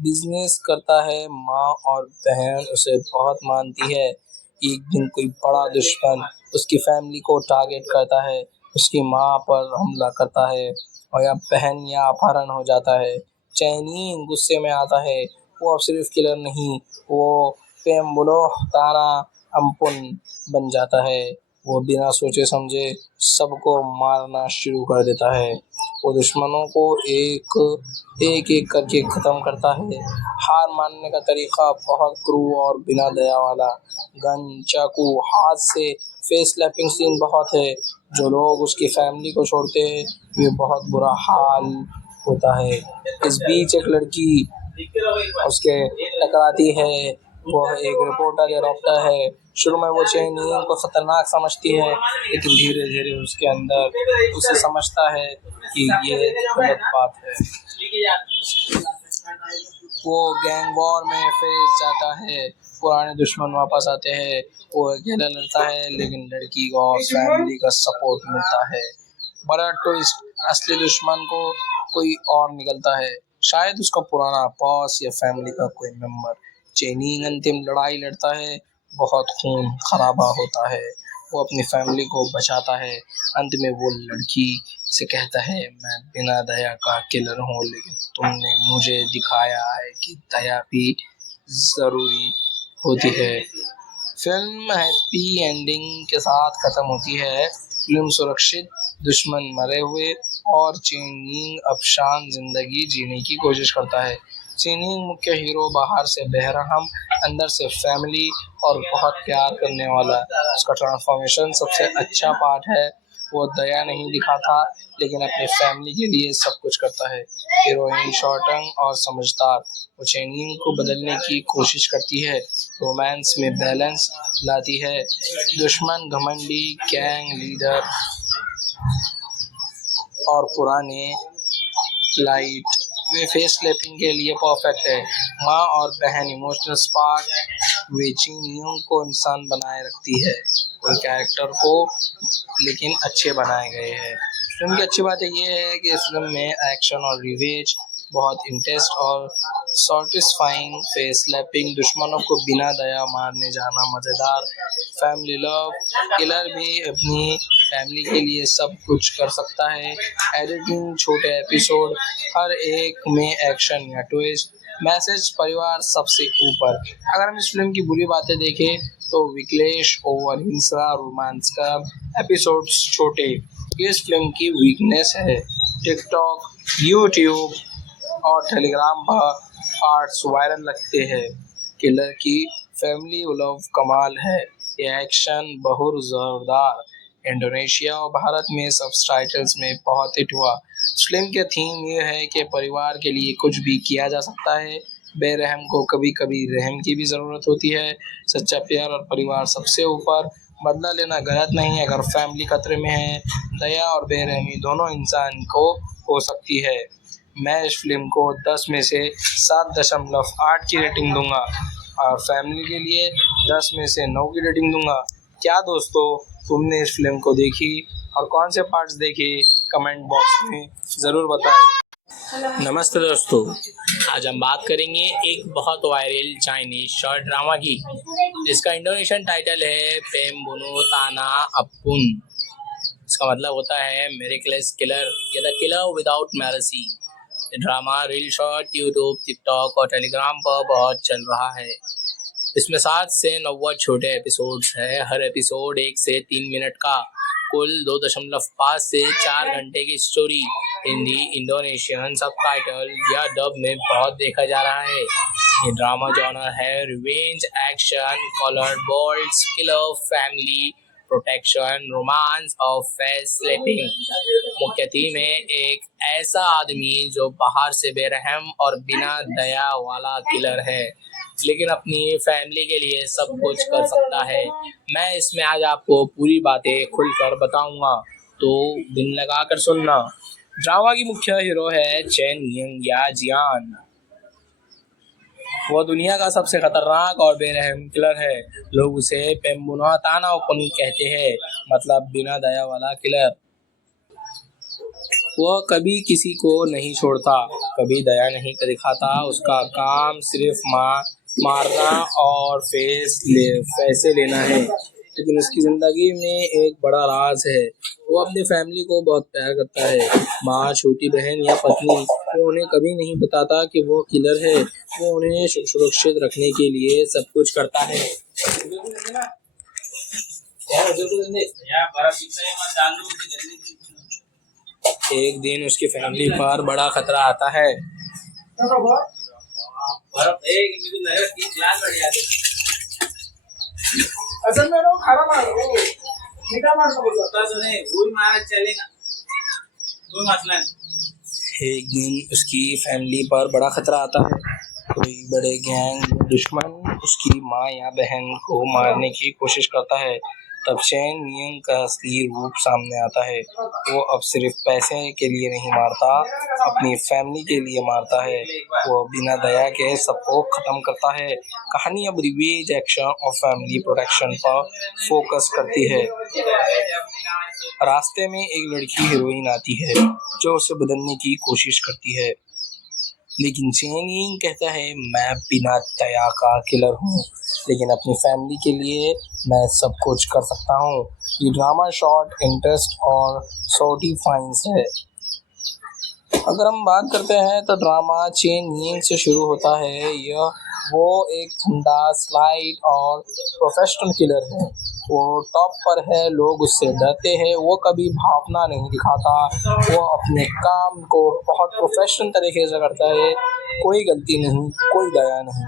बिजनेस करता है। माँ और बहन उसे बहुत मानती है। एक दिन कोई बड़ा दुश्मन उसकी फैमिली को टारगेट करता है। उसकी माँ पर हमला करता है और या बहन या अपहरण हो जाता है। चैनी गुस्से में आता है। वो अब सिर्फ किलर नहीं, वो पेम्बुलो ताना अम्पुन बन जाता है। वो बिना सोचे समझे सबको मारना शुरू कर देता है। वो दुश्मनों को एक एक करके ख़त्म करता है। हार मानने का तरीका बहुत क्रूर और बिना दया वाला। गन, चाकू, हाथ से फेस स्लैपिंग सीन बहुत है। जो लोग उसकी फैमिली को छोड़ते हैं वे बहुत बुरा हाल होता है। इस बीच एक लड़की उसके टकराती है। वो एक रिपोर्टर या डॉक्टर है। शुरू में वो चेन यिंग को खतरनाक समझती है, लेकिन धीरे धीरे उसके अंदर उसे समझता है कि ये गलत बात है। वो गैंग वॉर में फंस जाता है। पुराने दुश्मन वापस आते हैं। वो अकेला लड़ता है, लेकिन लड़की को और फैमिली का सपोर्ट मिलता है। बड़ा ट्विस्ट, असली दुश्मन को कोई और निकलता है, शायद उसका पुराना बॉस या फैमिली का कोई मेंबर। चेनिंग अंतिम लड़ाई लड़ता है, बहुत खून खराबा होता है। वो अपनी फैमिली को बचाता है। अंत में वो लड़की से कहता है मैं बिना दया का किलर हूँ, लेकिन तुमने मुझे दिखाया है कि दया भी ज़रूरी होती है। फिल्म हैप्पी एंडिंग के साथ ख़त्म होती है। फिल्म सुरक्षित, दुश्मन मरे हुए और चेन यिंग अब शांत जिंदगी जीने की कोशिश करता है। चेन यिंग मुख्य हीरो बाहर से बेरहम, अंदर से फैमिली और बहुत प्यार करने वाला। उसका ट्रांसफॉर्मेशन सबसे अच्छा पार्ट है। वो दया नहीं दिखाता, लेकिन अपनी फैमिली के लिए सब कुछ करता है। हीरोइन शॉर्टन और समझदार, वो चेन यिंग को बदलने की कोशिश करती है। रोमांस में बैलेंस लाती है। दुश्मन घमंडी, गैंग लीडर और पुराने लाइट वे फेस स्लैपिंग के लिए परफेक्ट है। माँ और बहन इमोशनल स्पार्क वे चेन यिंग को इंसान बनाए रखती है। कोई कैरेक्टर को लेकिन अच्छे बनाए गए हैं। फिल्म की अच्छी बात ये है कि इस फिल्म में एक्शन और रिवेंज बहुत इंटेंस और सॉटिस्फाइंग, फेस स्लैपिंग, दुश्मनों को बिना दया मारने जाना मज़ेदार, फैमिली लव, किलर भी अपनी फैमिली के लिए सब कुछ कर सकता है। एडिटिंग, छोटे एपिसोड, हर एक में एक्शन या ट्विस्ट, मैसेज परिवार सबसे ऊपर। अगर हम इस फिल्म की बुरी बातें देखें तो विकलेश, ओवर हिंसा, रोमांस का एपिसोड्स छोटे, ये इस फिल्म की वीकनेस है। टिकटॉक, यूट्यूब और टेलीग्राम पर पार्ट्स वायरल लगते हैं, किलर की फैमिली लव कमाल है। ये एक्शन बहुत जोरदार इंडोनेशिया और भारत में सबटाइटल्स में बहुत हिट हुआ। फिल्म का थीम ये है कि परिवार के लिए कुछ भी किया जा सकता है। बेरहम को कभी कभी रहम की भी ज़रूरत होती है। सच्चा प्यार और परिवार सबसे ऊपर। बदला लेना गलत नहीं है अगर फैमिली खतरे में है। दया और बेरहमी दोनों इंसान को हो सकती है। मैं इस फिल्म को 10 में से 7.8 की रेटिंग दूंगा और फैमिली के लिए 10 में से 9 की रेटिंग दूंगा। क्या दोस्तों, तुमने इस फिल्म को देखी और कौन से पार्ट्स देखे? कमेंट बॉक्स में ज़रूर बताएं। नमस्ते दोस्तों, आज हम बात करेंगे एक बहुत वायरल चाइनीज शॉर्ट ड्रामा की, जिसका इंडोनेशियन टाइटल है पेम्बुनु ताना अपुन। इसका मतलब होता है मिरेकलेस किलर या द किलर विदाउट मेर्सी। ये drama reel short YouTube, TikTok और टेलीग्राम पर बहुत चल रहा है। इसमें 7 से 9 छोटे एपिसोड्स हैं। हर एपिसोड 1 से 3 मिनट का। कुल 2.5 से 4 घंटे की स्टोरी हिंदी, इंडोनेशियन सबटाइटल या डब में बहुत देखा जा रहा है। ये ड्रामा जॉनर है revenge, action, colour, bold, killer, family, protection, romance और फेस स्लैपिंग। मुख्य थीम है एक ऐसा आदमी जो बाहर से बेरहम और बिना दया वाला किलर है, लेकिन अपनी फैमिली के लिए सब कुछ कर सकता है। मैं इसमें आज आपको पूरी बातें खुलकर बताऊंगा, तो दिल लगा कर सुनना। ड्रामा की मुख्य हीरो है चेन यंग या जियान। वो दुनिया का सबसे खतरनाक और बेरहम किलर है। लोग उसे पेम्बुना ताना ओपन कहते हैं, मतलब बिना दया वाला किलर। वह कभी किसी को नहीं छोड़ता, कभी दया नहीं दिखाता। उसका काम सिर्फ मारना और पैसे लेना है। लेकिन उसकी ज़िंदगी में एक बड़ा राज है। वो अपनी फैमिली को बहुत प्यार करता है। माँ, छोटी बहन या पत्नी। वो उन्हें कभी नहीं बताता कि वो किलर है। वो उन्हें सुरक्षित रखने के लिए सब कुछ करता है। एक दिन उसकी फैमिली पर बड़ा खतरा आता है। एक दिन उसकी फैमिली पर बड़ा खतरा आता है। कोई बड़े गैंग दुश्मन उसकी माँ या बहन को मारने की कोशिश करता है। तब चेन यंग का असली रूप सामने आता है। वो अब सिर्फ पैसे के लिए नहीं मारता, अपनी फैमिली के लिए मारता है। वो बिना दया के सबको खत्म करता है। कहानी अब रिवेंज, एक्शन और फैमिली प्रोटेक्शन पर फोकस करती है। रास्ते में एक लड़की हीरोइन आती है जो उसे बदलने की कोशिश करती है, लेकिन चेन यंग कहता है मैं बिना दया का किलर हूँ, लेकिन अपनी फैमिली के लिए मैं सब कुछ कर सकता हूँ। ये ड्रामा शॉर्ट, इंटरेस्ट और सॉटी फाइंस है। अगर हम बात करते हैं तो ड्रामा चेन यंग से शुरू होता है। वो एक ठंडा, स्लाइट और प्रोफेशनल किलर है। वो टॉप पर है, लोग उससे डरते हैं। वो कभी भावना नहीं दिखाता। वो अपने काम को बहुत प्रोफेशनल तरीके से करता है। कोई गलती नहीं, कोई दया नहीं।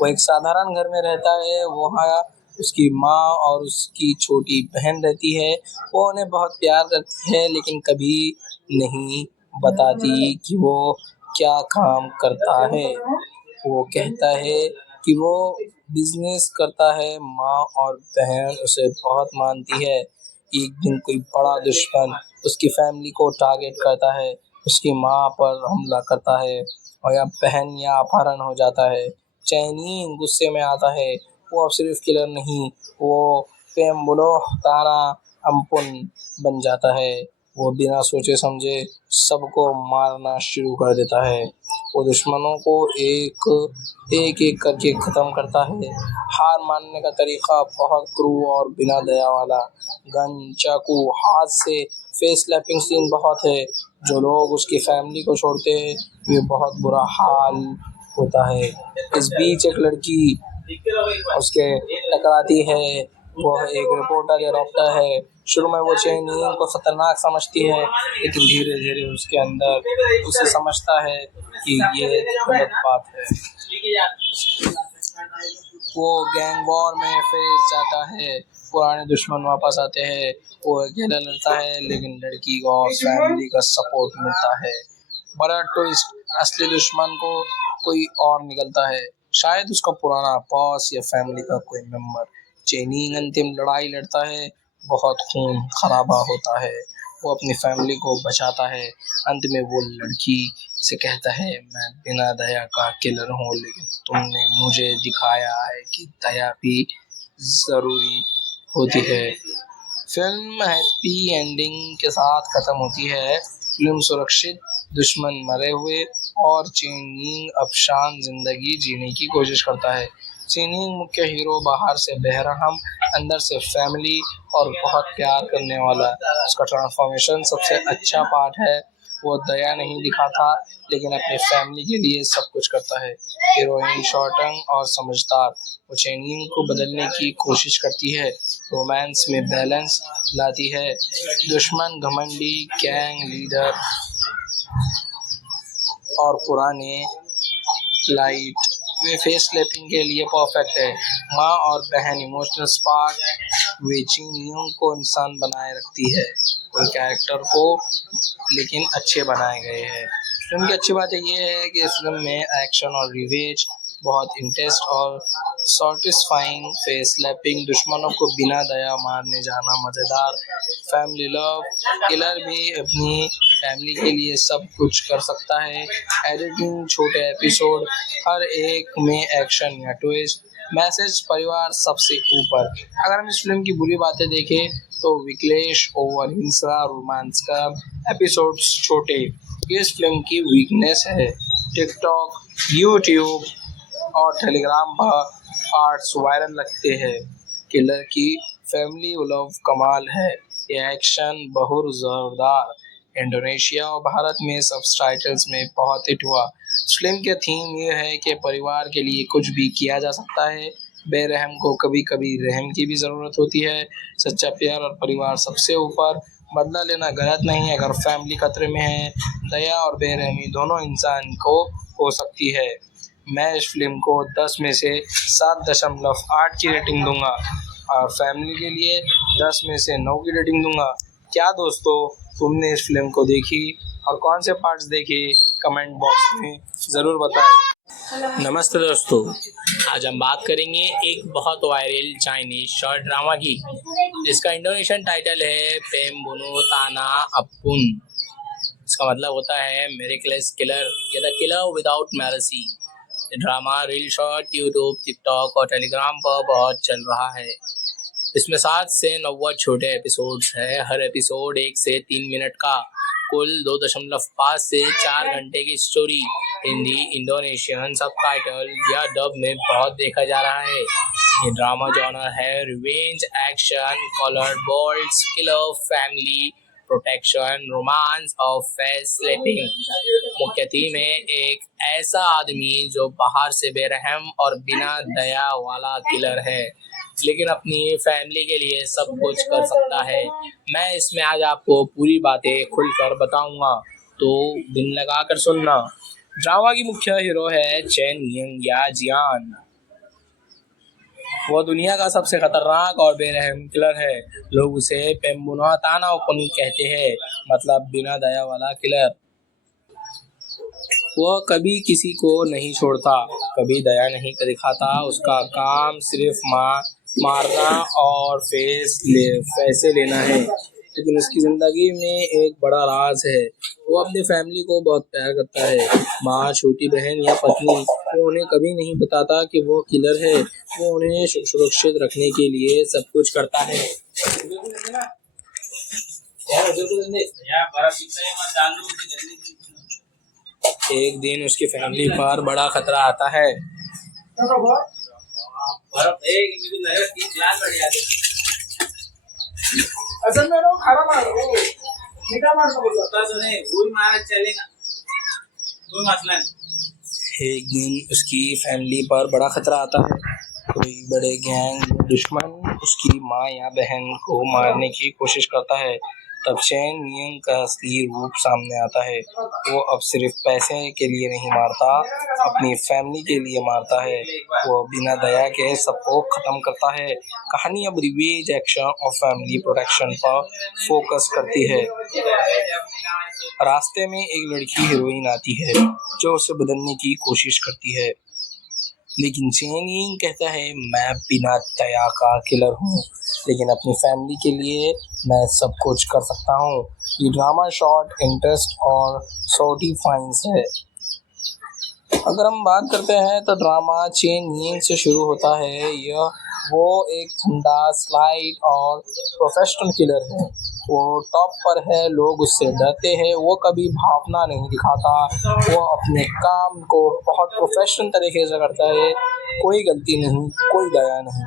वो एक साधारण घर में रहता है। वहाँ उसकी माँ और उसकी छोटी बहन रहती है। वो उन्हें बहुत प्यार करती है, लेकिन कभी नहीं बताती कि वो क्या काम करता है। वो कहता है कि वो बिजनेस करता है। माँ और बहन उसे बहुत मानती है। एक दिन कोई बड़ा दुश्मन उसकी फैमिली को टारगेट करता है। उसकी माँ पर हमला करता है और या बहन या अपहरण हो जाता है। चैनी गुस्से में आता है। वो अब सिर्फ किलर नहीं, वो पेम्बुनो ताना अम्पुन बन जाता है। वो बिना सोचे समझे सबको मारना शुरू कर देता है। वो दुश्मनों को एक एक करके ख़त्म करता है। हार मानने का तरीका बहुत क्रूर और बिना दया वाला। गन, चाकू, हाथ से फेस स्लैपिंग सीन बहुत है। जो लोग उसकी फैमिली को छोड़ते हैं, वे बहुत बुरा हाल होता है। इस बीच एक लड़की उसके टकराती है। वह एक रिपोर्टर या डॉक्टर है। शुरू में वो चेन यिंग को खतरनाक समझती है, लेकिन धीरे धीरे उसके अंदर उसे समझता है कि ये गलत बात है। वो गैंग वॉर में फंस जाता है, पुराने दुश्मन वापस आते हैं। वो अकेला लड़ता है, लेकिन लड़की को और फैमिली का सपोर्ट मिलता है। बड़ा ट्विस्ट, असली दुश्मन को कोई और निकलता है, शायद उसका पुराना बॉस या फैमिली का कोई मेंबर। चेनिंग अंतिम लड़ाई लड़ता है, बहुत खून खराबा होता है, वो अपनी फैमिली को बचाता है। अंत में वो लड़की से कहता है, मैं बिना दया का किलर हूँ, लेकिन तुमने मुझे दिखाया है कि दया भी ज़रूरी होती है। फिल्म हैप्पी एंडिंग के साथ खत्म होती है। फिल्म सुरक्षित, दुश्मन मरे हुए और चेनिंग अब शांत जिंदगी जीने की कोशिश करता है। चेनिंग मुख्य हीरो बाहर से बेरहम, अंदर से फैमिली और बहुत प्यार करने वाला। उसका ट्रांसफॉर्मेशन सबसे अच्छा पार्ट है। वो दया नहीं दिखाता, लेकिन अपने फैमिली के लिए सब कुछ करता है। हीरोइन शॉर्टंग और समझदार, वो चेनिंग को बदलने की कोशिश करती है, रोमांस में बैलेंस लाती है। दुश्मन घमंडी गैंग लीडर और पुराने लाइट वे फेस स्लैपिंग के लिए परफेक्ट है। माँ और बहन इमोशनल स्पार्क वे चीनियों को इंसान बनाए रखती है। कोई कैरेक्टर को लेकिन अच्छे बनाए गए हैं। फिल्म की अच्छी बात ये है कि इस फिल्म में एक्शन और रिवेज बहुत इंटेंस और सैटिस्फाइंग, फेस स्लैपिंग, दुश्मनों को बिना दया मारने जाना मज़ेदार, फैमिली लव, किलर भी अपनी फैमिली के लिए सब कुछ कर सकता है। एडिटिंग, छोटे एपिसोड, हर एक में एक्शन या ट्विस्ट, मैसेज परिवार सबसे ऊपर। अगर हम इस फिल्म की बुरी बातें देखें तो विकलेश, ओवर हिंसा, रोमांस का एपिसोड्स छोटे, ये इस फिल्म की वीकनेस है। टिकटॉक, यूट्यूब और टेलीग्राम पर पार्ट्स वायरल लगते हैं। किलर की फैमिली लव कमाल है, ये एक्शन बहुत जोरदार। इंडोनेशिया और भारत में सबटाइटल्स में बहुत हिट हुआ। फिल्म के थीम ये है कि परिवार के लिए कुछ भी किया जा सकता है। बेरहम को कभी कभी रहम की भी ज़रूरत होती है। सच्चा प्यार और परिवार सबसे ऊपर। बदला लेना गलत नहीं है अगर फैमिली खतरे में है। दया और बेरहमी दोनों इंसान को हो सकती है। मैं इस फिल्म को 10 में से 7.8 की रेटिंग दूंगा और फैमिली के लिए 10 में से 9 की रेटिंग दूंगा। क्या दोस्तों, तुमने इस फिल्म को देखी और कौन से पार्ट्स देखे, कमेंट बॉक्स में ज़रूर बताएं। नमस्ते दोस्तों, आज हम बात करेंगे एक बहुत वायरल चाइनीज शॉर्ट ड्रामा की, जिसका इंडोनेशियन टाइटल है पेम्बुनु ताना अपुन। इसका मतलब होता है मिरेकलेस किलर या the killer without mercy. Drama reel short YouTube, TikTok और टेलीग्राम पर बहुत चल रहा है। इसमें 7 से 9 छोटे एपिसोड्स हैं। हर एपिसोड 1 से 3 मिनट का, कुल 2.5 से 4 घंटे की स्टोरी। हिंदी, इंडोनेशियन, सबटाइटल या डब में बहुत देखा जा रहा है। ये ड्रामा जॉनर है revenge, action, colour, bold, killer, family, protection, romance और फेस स्लैपिंग। मुख्य थीम है एक ऐसा आदमी जो बाहर से बेरहम और बिना दया वाला किलर है, लेकिन अपनी फैमिली के लिए सब कुछ कर सकता है। मैं इसमें आज आपको पूरी बातें खुलकर बताऊंगा, तो दिन लगा कर सुनना। ड्रामा की मुख्य हीरो है चेन यिंग या जियान। वो दुनिया का सबसे खतरनाक और बेरहम किलर है। लोग उसे पेम्बुना ताना ओपन कहते हैं, मतलब बिना दया वाला किलर। वह कभी किसी को नहीं छोड़ता, कभी दया नहीं दिखाता। उसका काम सिर्फ मारना और पैसे लेना है। लेकिन उसकी ज़िंदगी में एक बड़ा राज है, वो अपनी फैमिली को बहुत प्यार करता है। माँ, छोटी बहन या पत्नी, वो उन्हें कभी नहीं बताता कि वो किलर है। वो उन्हें सुरक्षित रखने के लिए सब कुछ करता है। एक दिन उसकी फैमिली पर बड़ा खतरा आता है। एक दिन उसकी फैमिली पर बड़ा खतरा आता है। कोई बड़े गैंग दुश्मन उसकी माँ या बहन को मारने की कोशिश करता है, तब चेन यंग का असली रूप सामने आता है। वो अब सिर्फ पैसे के लिए नहीं मारता, अपनी फैमिली के लिए मारता है। वो बिना दया के सबको खत्म करता है। कहानी अब रिवेंज, एक्शन और फैमिली प्रोटेक्शन पर फोकस करती है। रास्ते में एक लड़की हीरोइन आती है जो उसे बदलने की कोशिश करती है, लेकिन चेन यिंग कहता है मैं बिना दया का किलर हूँ, लेकिन अपनी फैमिली के लिए मैं सब कुछ कर सकता हूँ। ये ड्रामा शॉर्ट, इंटरेस्ट और सॉर्टी फाइंस है। अगर हम बात करते हैं तो ड्रामा चेन यिंग से शुरू होता है। वो एक ठंडा, स्लाइट और प्रोफेशनल किलर है। वो टॉप पर है, लोग उससे डरते हैं। वो कभी भावना नहीं दिखाता, वो अपने काम को बहुत प्रोफेशनल तरीके से करता है। कोई गलती नहीं, कोई दया नहीं।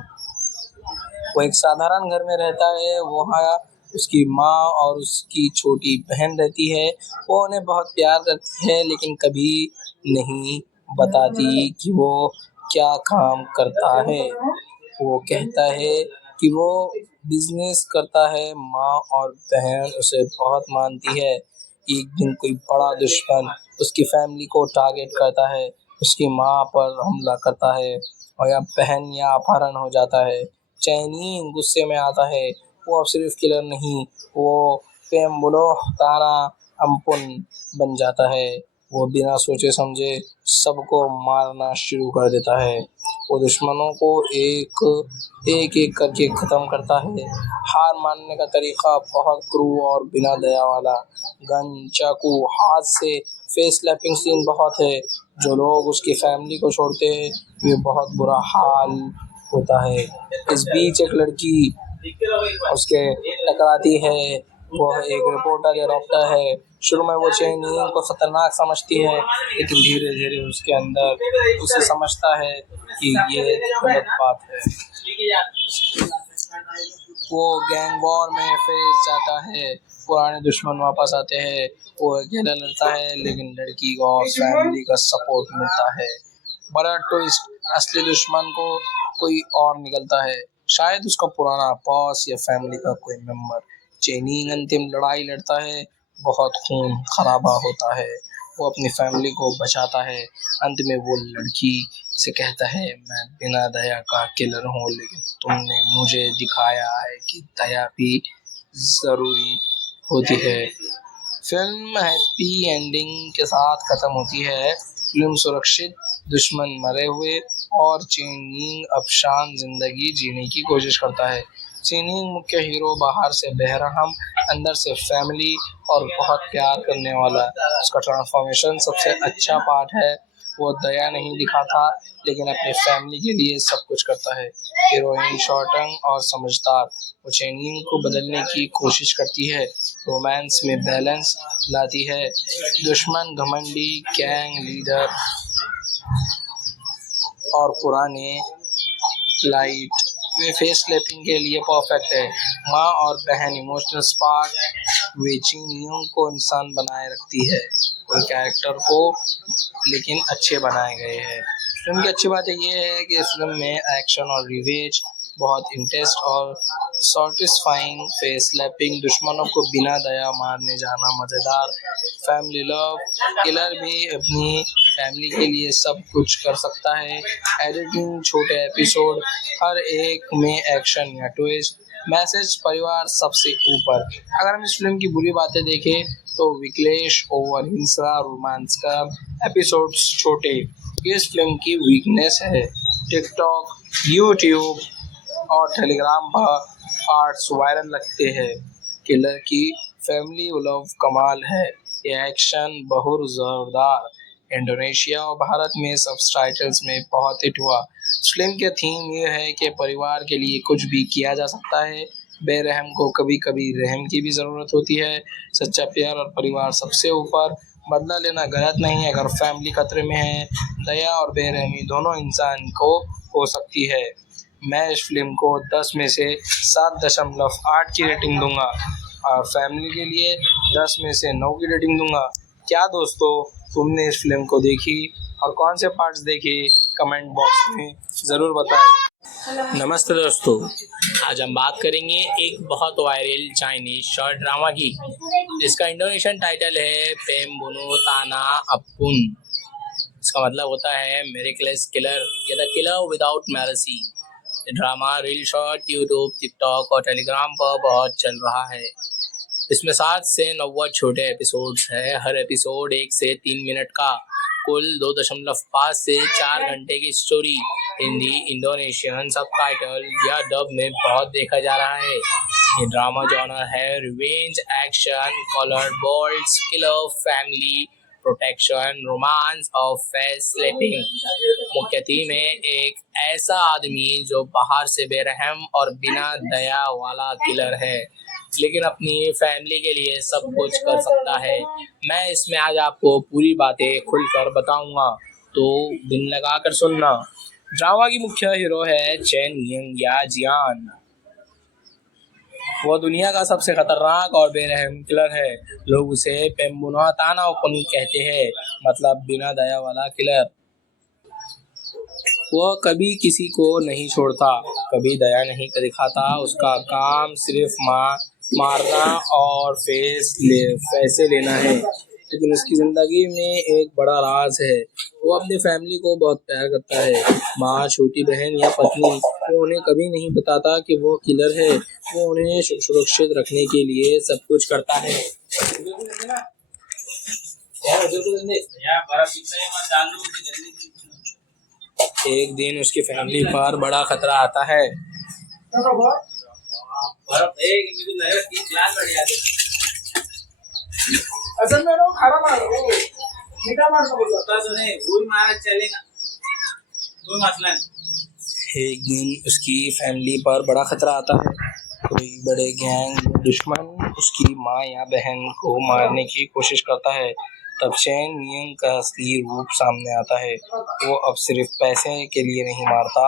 वो एक साधारण घर में रहता है। वहाँ उसकी माँ और उसकी छोटी बहन रहती है। वो उन्हें बहुत प्यार करती है, लेकिन कभी नहीं बताती कि वो क्या काम करता है। वो कहता है कि वो बिजनेस करता है। माँ और बहन उसे बहुत मानती है। एक दिन कोई बड़ा दुश्मन उसकी फैमिली को टारगेट करता है, उसकी माँ पर हमला करता है और या बहन या अपहरण हो जाता है। चैनी गुस्से में आता है। वो अब सिर्फ किलर नहीं, वो पेम्बुलो तारा अम्पुन बन जाता है। वो बिना सोचे समझे सबको मारना शुरू कर देता है। वो दुश्मनों को एक एक करके ख़त्म करता है। हार मानने का तरीका बहुत क्रूर और बिना दया वाला। गन, चाकू, हाथ से फेस स्लैपिंग सीन बहुत है। जो लोग उसकी फैमिली को छोड़ते हैं वे बहुत बुरा हाल होता है। इस बीच एक लड़की उसके टकराती है। वो एक रिपोर्टर या डॉक्टर है। शुरू में वो चेन यिंग को खतरनाक समझती है, लेकिन धीरे धीरे उसके अंदर उसे समझता है कि ये गलत बात है। वो गैंग वॉर में फंस जाता है। पुराने दुश्मन वापस आते हैं। वो अकेला लड़ता है, लेकिन लड़की को और फैमिली का सपोर्ट मिलता है। बड़ा ट्विस्ट, असली दुश्मन को कोई और निकलता है, शायद उसका पुराना बॉस या फैमिली का कोई मेंबर। चेनिंग अंतिम लड़ाई लड़ता है, बहुत खून खराबा होता है। वो अपनी फैमिली को बचाता है। अंत में वो लड़की से कहता है मैं बिना दया का किलर हूँ, लेकिन तुमने मुझे दिखाया है कि दया भी ज़रूरी होती है। फिल्म हैप्पी एंडिंग के साथ खत्म होती है। फिल्म सुरक्षित, दुश्मन मरे हुए और चेनिंग अब शांत जिंदगी जीने की कोशिश करता है। चेनिंग मुख्य हीरो बाहर से बेरहम, अंदर से फैमिली और बहुत प्यार करने वाला। उसका ट्रांसफॉर्मेशन सबसे अच्छा पार्ट है। वो दया नहीं दिखाता, लेकिन अपनी फैमिली के लिए सब कुछ करता है। हीरोइन शॉर्टंग और समझदार, वो चेनिंग को बदलने की कोशिश करती है, रोमांस में बैलेंस लाती है। दुश्मन घमंडी, गैंग लीडर और पुराने लाइट वे फेस स्लैपिंग के लिए परफेक्ट है। माँ और बहन इमोशनल स्पार्क वे चीनियों को इंसान बनाए रखती है। उन कैरेक्टर को लेकिन अच्छे बनाए गए हैं। फिल्म की अच्छी बात ये है कि इस फिल्म में एक्शन और रिवेज बहुत इंटेंस और सॉटिस्फाइंग, फेस स्लैपिंग, दुश्मनों को बिना दया मारने जाना मज़ेदार, फैमिली लव, किलर भी अपनी फैमिली के लिए सब कुछ कर सकता है। एडिटिंग, छोटे एपिसोड, हर एक में एक्शन या ट्विस्ट, मैसेज परिवार सबसे ऊपर। अगर हम इस फिल्म की बुरी बातें देखें तो विकलेश, ओवर हिंसा, रोमांस का एपिसोड्स छोटे, ये इस फिल्म की वीकनेस है। टिकटॉक, यूट्यूब और टेलीग्राम पर पार्ट्स वायरल लगते हैं। किलर की फैमिली लव कमाल है। ये एक्शन बहुत जोरदार। इंडोनेशिया और भारत में सबटाइटल्स में बहुत हिट हुआ। फिल्म के थीम ये है कि परिवार के लिए कुछ भी किया जा सकता है। बेरहम को कभी कभी रहम की भी ज़रूरत होती है। सच्चा प्यार और परिवार सबसे ऊपर। बदला लेना गलत नहीं है अगर फैमिली खतरे में है। दया और बेरहमी दोनों इंसान को हो सकती है। मैं इस फिल्म को 10 में से 7.8 की रेटिंग दूंगा और फैमिली के लिए 10 में से 9 की रेटिंग दूंगा। क्या दोस्तों, तुमने इस फिल्म को देखी और कौन से पार्ट्स देखे? कमेंट बॉक्स में ज़रूर बताएं। नमस्ते दोस्तों, आज हम बात करेंगे एक बहुत वायरल चाइनीज शॉर्ट ड्रामा की। इसका इंडोनेशियन टाइटल है पेम्बुनु ताना अपुन। इसका मतलब होता है मिरेकलेस किलर या द किलर विदाउट मेर्सी। ये drama reel short YouTube, TikTok और टेलीग्राम पर बहुत चल रहा है। इसमें 7 से 9 छोटे एपिसोड्स हैं। हर एपिसोड 1 से 3 मिनट का। कुल 2.5 से 4 घंटे की स्टोरी हिंदी, इंडोनेशियन सबटाइटल या डब में बहुत देखा जा रहा है। ये ड्रामा जॉनर है revenge, action, colour, bold, killer, family, protection, romance और फेस स्लैपिंग। मुख्य थीम है एक ऐसा आदमी जो बाहर से बेरहम और बिना दया वाला किलर है, लेकिन अपनी फैमिली के लिए सब कुछ कर सकता है। मैं इसमें आज आपको पूरी बातें खुलकर बताऊंगा, तो दिन लगा कर सुनना। ड्रामा की मुख्य हीरो है चेन यंग या जियान। वो दुनिया का सबसे खतरनाक और बेरहम किलर है। लोग उसे पेम्बुना ताना ओपन कहते हैं, मतलब बिना दया वाला किलर। वह कभी किसी को नहीं छोड़ता, कभी दया नहीं दिखाता। उसका काम सिर्फ मारना और पैसे लेना है। लेकिन उसकी जिंदगी में एक बड़ा राज है। वो अपनी फैमिली को बहुत प्यार करता है। माँ, छोटी बहन या पत्नी, वो उन्हें कभी नहीं बताता कि वो किलर है। वो उन्हें सुरक्षित रखने के लिए सब कुछ करता है। एक दिन उसकी फैमिली पर बड़ा खतरा आता है। असल में लोग खाना मार रहे हो, मीठा मार रहे हो, तो नहीं वही मारा चलेगा, कोई मसला नहीं। एक दिन उसकी फैमिली पर बड़ा खतरा आता है। कोई बड़े गैंग दुश्मन उसकी माँ या बहन को मारने की कोशिश करता है। तब चेन यंग का असली रूप सामने आता है। वो अब सिर्फ पैसे के लिए नहीं मारता,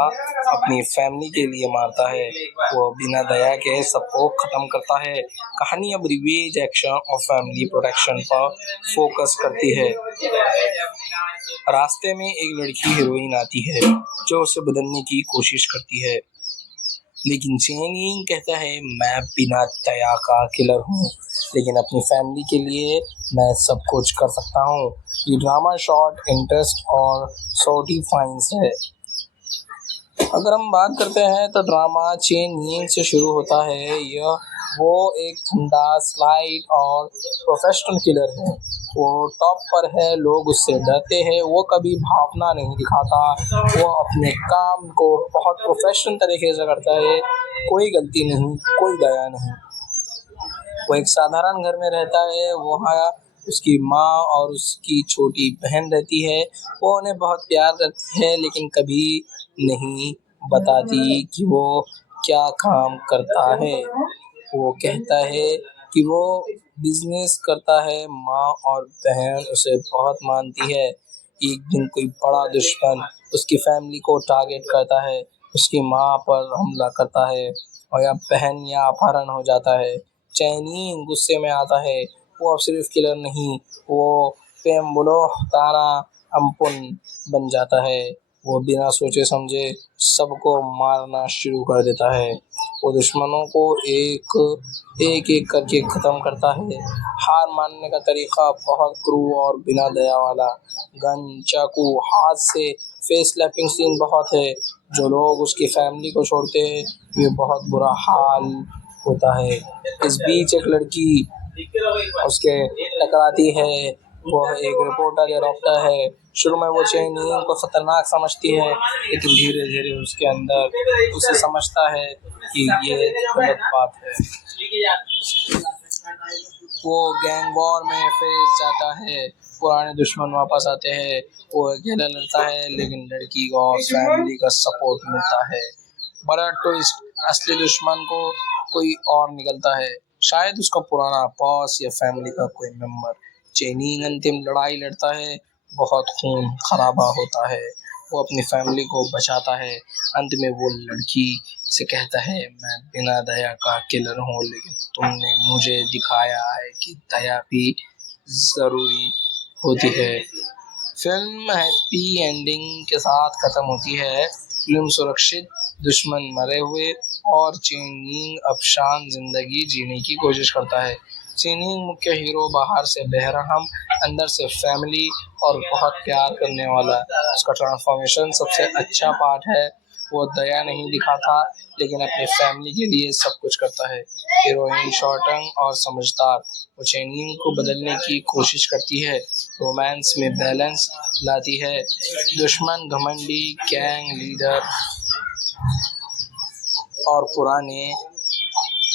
अपनी फैमिली के लिए मारता है। वो बिना दया के सबको खत्म करता है। कहानी अब रिवेंज, एक्शन और फैमिली प्रोटेक्शन पर फोकस करती है। रास्ते में एक लड़की हीरोइन आती है जो उसे बदलने की कोशिश करती है, लेकिन चेन यंग कहता है मैं बिना दया का किलर हूँ, लेकिन अपनी फैमिली के लिए मैं सब कुछ कर सकता हूँ। ये ड्रामा शॉर्ट, इंटरेस्ट और सोटी फाइंस है। अगर हम बात करते हैं तो ड्रामा चेन यंग से शुरू होता है। वो एक ठंडा, स्लाइड और प्रोफेशनल किलर है। वो टॉप पर है, लोग उससे डरते हैं। वो कभी भावना नहीं दिखाता। वो अपने काम को बहुत प्रोफेशनल तरीके से करता है। कोई गलती नहीं, कोई दया नहीं। वो एक साधारण घर में रहता है। वहाँ उसकी माँ और उसकी छोटी बहन रहती है। वो उन्हें बहुत प्यार करती है, लेकिन कभी नहीं बताती कि वो क्या काम करता है। वो कहता है कि वो बिजनेस करता है। माँ और बहन उसे बहुत मानती है। एक दिन कोई बड़ा दुश्मन उसकी फैमिली को टारगेट करता है। उसकी माँ पर हमला करता है और या बहन या अपहरण हो जाता है। चैनी गुस्से में आता है। वो अब सिर्फ किलर नहीं, वो पेम्बुनो ताना अम्पुन बन जाता है। वो बिना सोचे समझे सबको मारना शुरू कर देता है। वो दुश्मनों को एक एक करके ख़त्म करता है। हार मानने का तरीका बहुत क्रूर और बिना दया वाला। गन, चाकू, हाथ से फेस स्लैपिंग सीन बहुत है। जो लोग उसकी फैमिली को छोड़ते हैं, वे बहुत बुरा हाल होता है। इस बीच एक लड़की उसके टकराती है। वह एक रिपोर्टर या डॉक्टर है। शुरू में वो चेन यंग को खतरनाक समझती है, लेकिन धीरे धीरे उसके अंदर उसे समझता है कि ये गलत बात है। वो गैंग वॉर में फंस जाता है। पुराने दुश्मन वापस आते हैं। वो अकेला लड़ता है, लेकिन लड़की को और फैमिली का सपोर्ट मिलता है। बड़ा ट्विस्ट, असली दुश्मन को कोई और निकलता है, शायद उसका पुराना बॉस या फैमिली का कोई मेंबर। चेनिंग अंतिम लड़ाई लड़ता है, बहुत खून खराबा होता है। वो अपनी फैमिली को बचाता है। अंत में वो लड़की से कहता है मैं बिना दया का किलर हूँ, लेकिन तुमने मुझे दिखाया है कि दया भी ज़रूरी होती है। फिल्म हैप्पी एंडिंग के साथ ख़त्म होती है। फिल्म सुरक्षित दुश्मन मरे हुए और चेन यिंग अब शांत जिंदगी जीने की कोशिश करता है। चेन यिंग मुख्य हीरो बाहर से बेरहम, अंदर से फैमिली और बहुत प्यार करने वाला। उसका ट्रांसफॉर्मेशन सबसे अच्छा पार्ट है। वो दया नहीं दिखाता लेकिन अपनी फैमिली के लिए सब कुछ करता है। हीरोइन शॉर्टंग और समझदार, वो चेन यिंग को बदलने की कोशिश करती है, रोमांस में बैलेंस लाती है। दुश्मन घमंडी गैंग लीडर और पुराने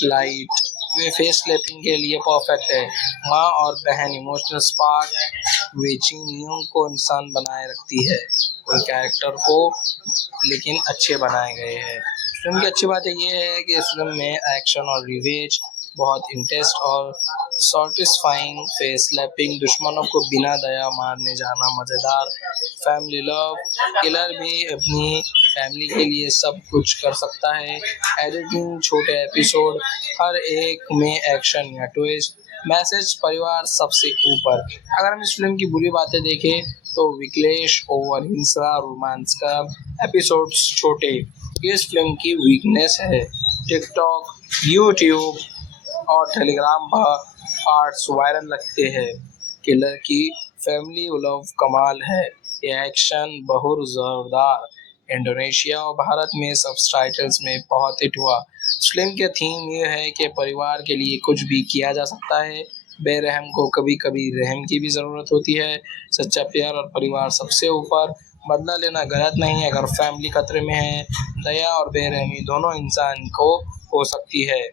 लाइट वे फेस स्लैपिंग के लिए परफेक्ट है। माँ और बहन इमोशनल स्पार्क वे चेन यिंग को इंसान बनाए रखती है। उन कैरेक्टर को लेकिन अच्छे बनाए गए हैं। फिल्म की अच्छी बात ये है कि इस फिल्म में एक्शन और रिवेंज बहुत इंटेंस और सैटिस्फाइंग, फेस स्लैपिंग, दुश्मनों को बिना दया मारने जाना मज़ेदार, फैमिली लव, किलर भी अपनी फैमिली के लिए सब कुछ कर सकता है। एडिटिंग, छोटे एपिसोड, हर एक में एक्शन या ट्विस्ट, मैसेज परिवार सबसे ऊपर। अगर हम इस फिल्म की बुरी बातें देखें तो विकलेश, ओवर हिंसा, रोमांस का एपिसोड्स छोटे, ये इस फिल्म की वीकनेस है। टिकटॉक, यूट्यूब और टेलीग्राम पर पार्ट्स वायरल लगते हैं। किलर की फैमिली लव कमाल है। ये एक्शन बहुत जोरदार, इंडोनेशिया और भारत में सबटाइटल्स में बहुत हिट हुआ। इस फिल्म के थीम ये है कि परिवार के लिए कुछ भी किया जा सकता है। बेरहम को कभी कभी रहम की भी ज़रूरत होती है। सच्चा प्यार और परिवार सबसे ऊपर। बदला लेना गलत नहीं है अगर फैमिली खतरे में है। दया और बेरहमी दोनों इंसान को हो सकती है।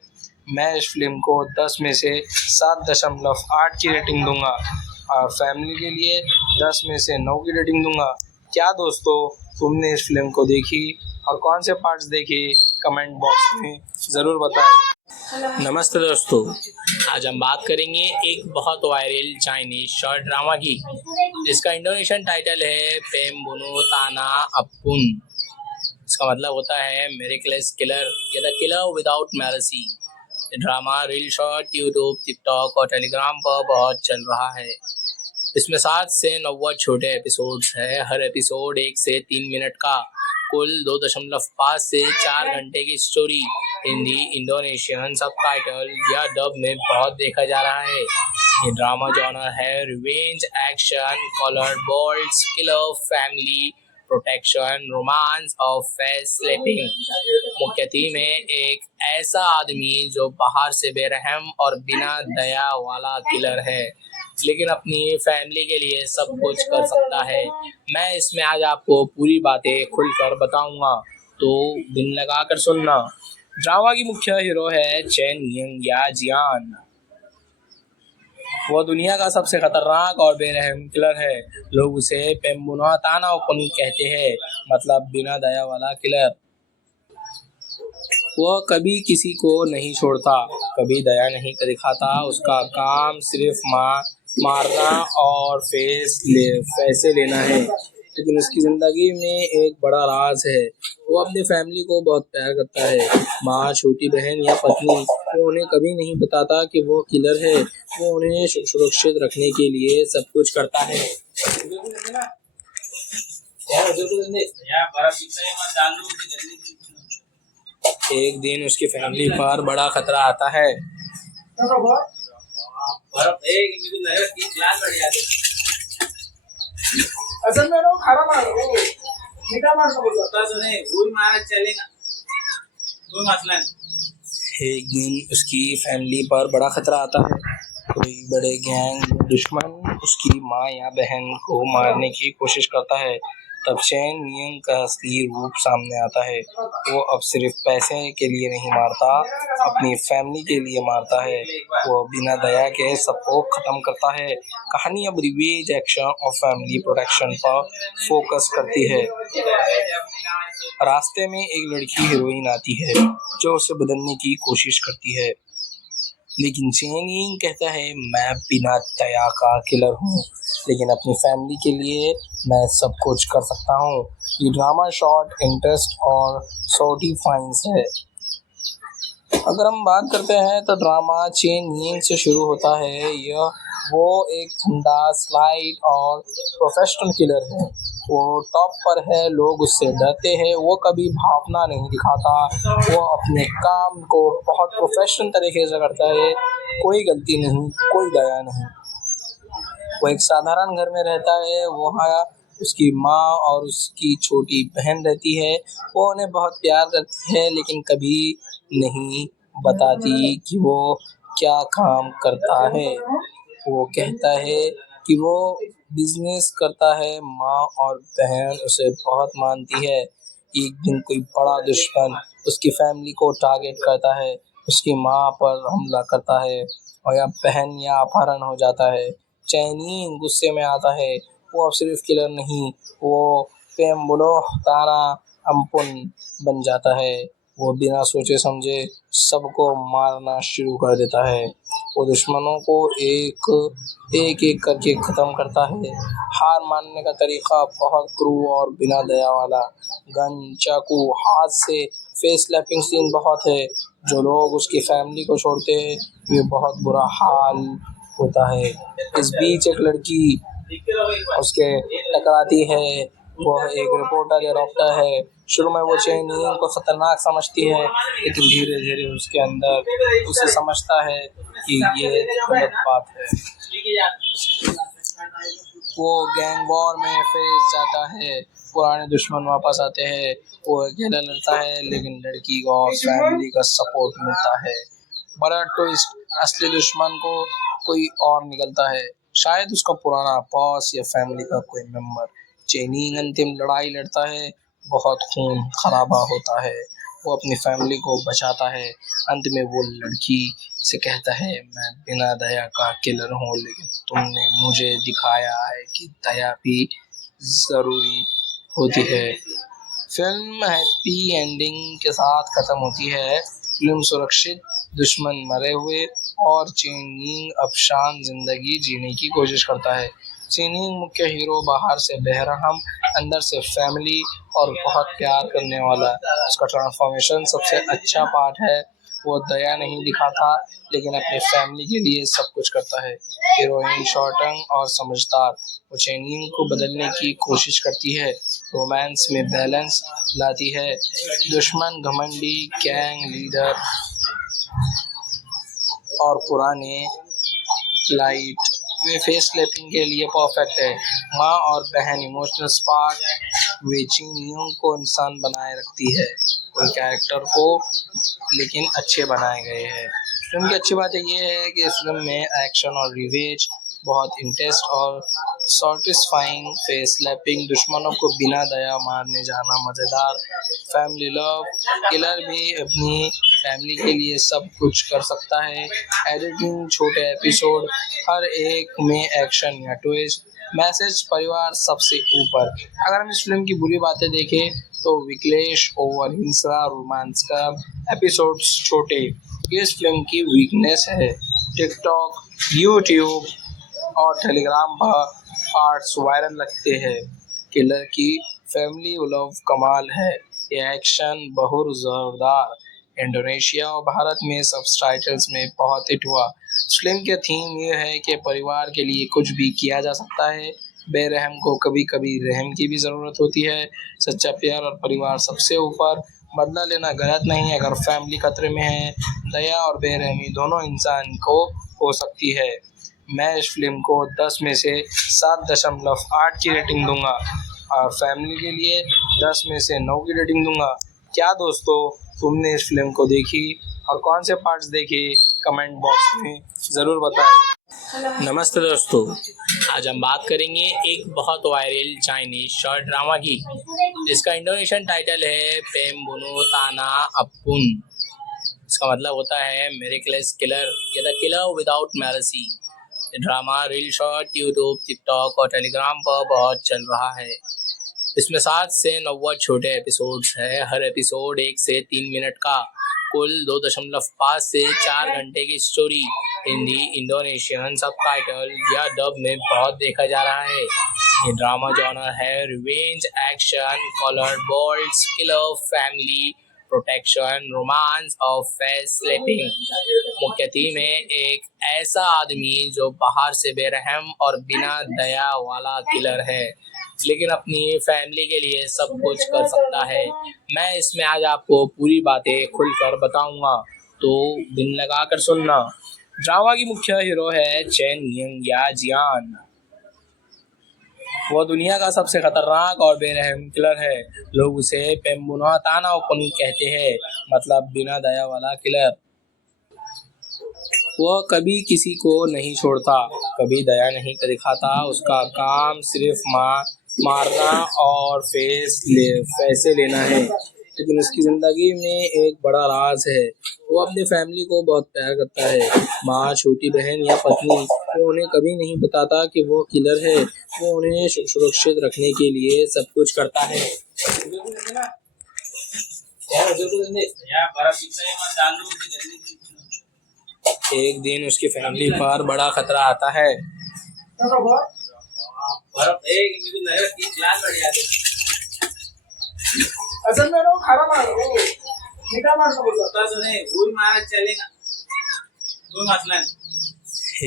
मैं इस फिल्म को 10 में से 7.8 की रेटिंग दूंगा और फैमिली के लिए 10 में से 9 की रेटिंग दूंगा। क्या दोस्तों, तुमने इस फिल्म को देखी और कौन से पार्ट्स देखे? कमेंट बॉक्स में ज़रूर बताएं। नमस्ते दोस्तों, आज हम बात करेंगे एक बहुत वायरल चाइनीज शॉर्ट ड्रामा की, जिसका इंडोनेशियन टाइटल है पेम्बुनु ताना अपुन। इसका मतलब होता है मिरेकलेस किलर या the killer without mercy. Drama reel short YouTube, TikTok और टेलीग्राम पर बहुत चल रहा है। इसमें 7 से 9 छोटे एपिसोड्स हैं। हर एपिसोड 1 से 3 मिनट का, कुल 2.5 से 4 घंटे की स्टोरी हिंदी, इंडोनेशियन सबटाइटल या डब में बहुत देखा जा रहा है। ये ड्रामा जॉनर है revenge, action, colour, bold, killer, family, protection, romance और फेस स्लैपिंग। मुख्य थीम है एक ऐसा आदमी जो बाहर से बेरहम और बिना दया वाला किलर है, लेकिन अपनी फैमिली के लिए सब कुछ कर सकता है। मैं इसमें आज आपको पूरी बातें खुलकर बताऊंगा, तो दिल लगा कर सुनना। ड्रामा की मुख्य हीरो है चेन यिंग या जियान। वो दुनिया का सबसे खतरनाक और बेरहम किलर है। लोग उसे पेम्बुनु ताना अपुन कहते हैं, मतलब बिना दया वाला किलर। वह कभी किसी को नहीं छोड़ता, कभी दया नहीं दिखाता। उसका काम सिर्फ मारना और पैसे लेना है। लेकिन उसकी ज़िंदगी में एक बड़ा राज है। वो अपनी फैमिली को बहुत प्यार करता है। माँ, छोटी बहन या पत्नी, वो उन्हें कभी नहीं बताता कि वो किलर है। वो उन्हें सुरक्षित रखने के लिए सब कुछ करता है। एक दिन उसकी फैमिली पर बड़ा खतरा आता है। एक दिन उसकी फैमिली पर बड़ा खतरा आता है। कोई बड़े गैंग दुश्मन उसकी माँ या बहन को मारने की कोशिश करता है। तब चेन यिंग का असली रूप सामने आता है। वो अब सिर्फ पैसे के लिए नहीं मारता, अपनी फैमिली के लिए मारता है। वो बिना दया के सबको खत्म करता है। कहानी अब रिवेंज, एक्शन और फैमिली प्रोटेक्शन पर फोकस करती है। रास्ते में एक लड़की हीरोइन आती है जो उसे बदलने की कोशिश करती है, लेकिन चेन यिंग कहता है मैं बिना दया का किलर हूँ, लेकिन अपनी फैमिली के लिए मैं सब कुछ कर सकता हूँ। ये ड्रामा शॉर्ट, इंटरेस्ट और सैटिस्फाइंग है। अगर हम बात करते हैं तो ड्रामा चेन यिंग से शुरू होता है। वो एक ठंडा स्लाइड और प्रोफेशनल किलर है। वो टॉप पर है, लोग उससे डरते हैं। वो कभी भावना नहीं दिखाता। वो अपने काम को बहुत प्रोफेशनल तरीके से करता है। कोई गलती नहीं, कोई दया नहीं। वो एक साधारण घर में रहता है। वहाँ उसकी माँ और उसकी छोटी बहन रहती है। वो उन्हें बहुत प्यार करती है, लेकिन कभी नहीं बताती कि वो क्या काम करता है। वो कहता है कि वो बिजनेस करता है। माँ और बहन उसे बहुत मानती है। एक दिन कोई बड़ा दुश्मन उसकी फैमिली को टारगेट करता है। उसकी माँ पर हमला करता है और या बहन या अपहरण हो जाता है। चैनी गुस्से में आता है। वो अब सिर्फ किलर नहीं, वो पेम्बुलो तारा अम्पुन बन जाता है। वो बिना सोचे समझे सबको मारना शुरू कर देता है। वो दुश्मनों को एक एक एक करके ख़त्म करता है। हार मानने का तरीका बहुत क्रूर और बिना दया वाला। गन, चाकू, हाथ से फेस स्लैपिंग सीन बहुत है। जो लोग उसकी फैमिली को छोड़ते हैं, वे बहुत बुरा हाल होता है। इस बीच एक लड़की उसके टकराती है। वो एक रिपोर्टर या डॉक्टर है। शुरू में वो चेनिंग को खतरनाक समझती है, लेकिन धीरे धीरे उसके अंदर उसे समझता है कि ये गलत बात है। वो गैंग वॉर में फंस जाता है। पुराने दुश्मन वापस आते हैं। वो अकेला लड़ता है, लेकिन लड़की को और फैमिली का सपोर्ट मिलता है। बड़ा ट्विस्ट, असली दुश्मन को कोई और निकलता है, शायद उसका पुराना बॉस या फैमिली का कोई मेंबर। चेनिंग अंतिम लड़ाई लड़ता है, बहुत खून खराबा होता है। वो अपनी फैमिली को बचाता है। अंत में वो लड़की से कहता है, मैं बिना दया का किलर हूँ, लेकिन तुमने मुझे दिखाया है कि दया भी ज़रूरी होती है। फिल्म हैप्पी एंडिंग के साथ खत्म होती है। फिल्म सुरक्षित, दुश्मन मरे हुए और चेनिंग अब शांत जिंदगी जीने की कोशिश करता है। चेनिंग मुख्य हीरो बाहर से बेरहम, अंदर से फैमिली और बहुत प्यार करने वाला। उसका ट्रांसफॉर्मेशन सबसे अच्छा पार्ट है। वो दया नहीं दिखाता, लेकिन अपनी फैमिली के लिए सब कुछ करता है। हीरोइन शॉर्टंग और समझदार, वो चेनिंग को बदलने की कोशिश करती है। रोमांस में बैलेंस लाती है। दुश्मन घमंडी गैंग लीडर और पुराने लाइट वे फेस स्लैपिंग के लिए परफेक्ट है। माँ और बहन इमोशनल स्पार्क वे चीनियों को इंसान बनाए रखती है। उन कैरेक्टर को लेकिन अच्छे बनाए गए हैं। फिल्म की अच्छी बात ये है कि इस फिल्म में एक्शन और रिवेज बहुत इंटेंस और सॉटिस्फाइंग, फेस स्लैपिंग, दुश्मनों को बिना दया मारने जाना मज़ेदार, फैमिली लव, किलर भी अपनी फैमिली के लिए सब कुछ कर सकता है। एडिटिंग, छोटे एपिसोड, हर एक में एक्शन या ट्विस्ट, मैसेज परिवार सबसे ऊपर। अगर हम इस फिल्म की बुरी बातें देखें तो विकलेश, ओवर हिंसा, रोमांस का एपिसोड्स छोटे, ये इस फिल्म की वीकनेस है। टिकटॉक, यूट्यूब और टेलीग्राम पर पार्ट्स वायरल लगते हैं। किलर की फैमिली लव कमाल है। ये एक्शन बहुत जोरदार। इंडोनेशिया और भारत में सबटाइटल्स में बहुत हिट हुआ। फिल्म के थीम ये है कि परिवार के लिए कुछ भी किया जा सकता है। बेरहम को कभी कभी रहम की भी ज़रूरत होती है। सच्चा प्यार और परिवार सबसे ऊपर। बदला लेना गलत नहीं है अगर फैमिली खतरे में है। दया और बेरहमी दोनों इंसान को हो सकती है। मैं इस फिल्म को 10 में से 7.8 की रेटिंग दूंगा और फैमिली के लिए 10 में से 9 की रेटिंग दूंगा। क्या दोस्तों, तुमने इस फिल्म को देखी और कौन से पार्ट्स देखे, कमेंट बॉक्स में ज़रूर बताएं। नमस्ते दोस्तों, आज हम बात करेंगे एक बहुत वायरल चाइनीज शॉर्ट ड्रामा की, जिसका इंडोनेशियन टाइटल है पेम्बुनु ताना अपुन। इसका मतलब होता है मिरेकलेस किलर या the killer without mercy. Drama reel short YouTube, TikTok और टेलीग्राम पर बहुत चल रहा है। इसमें 7 से 9 छोटे एपिसोड्स हैं। हर एपिसोड 1 से 3 मिनट का। कुल 2.5 से 4 घंटे की स्टोरी। हिंदी, इंडोनेशियन, सबटाइटल या डब में बहुत देखा जा रहा है। ये ड्रामा जॉनर है revenge, action, colour, bold, killer, family, protection, romance और फेस स्लैपिंग। मुख्य थीम है एक ऐसा आदमी जो बाहर से बेरहम और बिना दया वाला किलर है, लेकिन अपनी फैमिली के लिए सब कुछ कर सकता है। मैं इसमें आज आपको पूरी बातें खुलकर बताऊंगा, तो दिल लगा कर सुनना। ड्रामा की मुख्य हीरो है चेन यंग या जियान। वो दुनिया का सबसे खतरनाक और बेरहम किलर है। लोग उसे पेम्बुना ताना ओपन कहते हैं, मतलब बिना दया वाला किलर। वो कभी किसी को नहीं छोड़ता, कभी दया नहीं दिखाता। उसका काम सिर्फ मारना और पैसे लेना है। लेकिन उसकी जिंदगी में एक बड़ा राज है। वो अपनी फैमिली को बहुत प्यार करता है। माँ, छोटी बहन या पत्नी, वो उन्हें कभी नहीं बताता कि वो किलर है। वो उन्हें सुरक्षित रखने के लिए सब कुछ करता है। एक दिन उसकी फैमिली पर बड़ा खतरा आता है।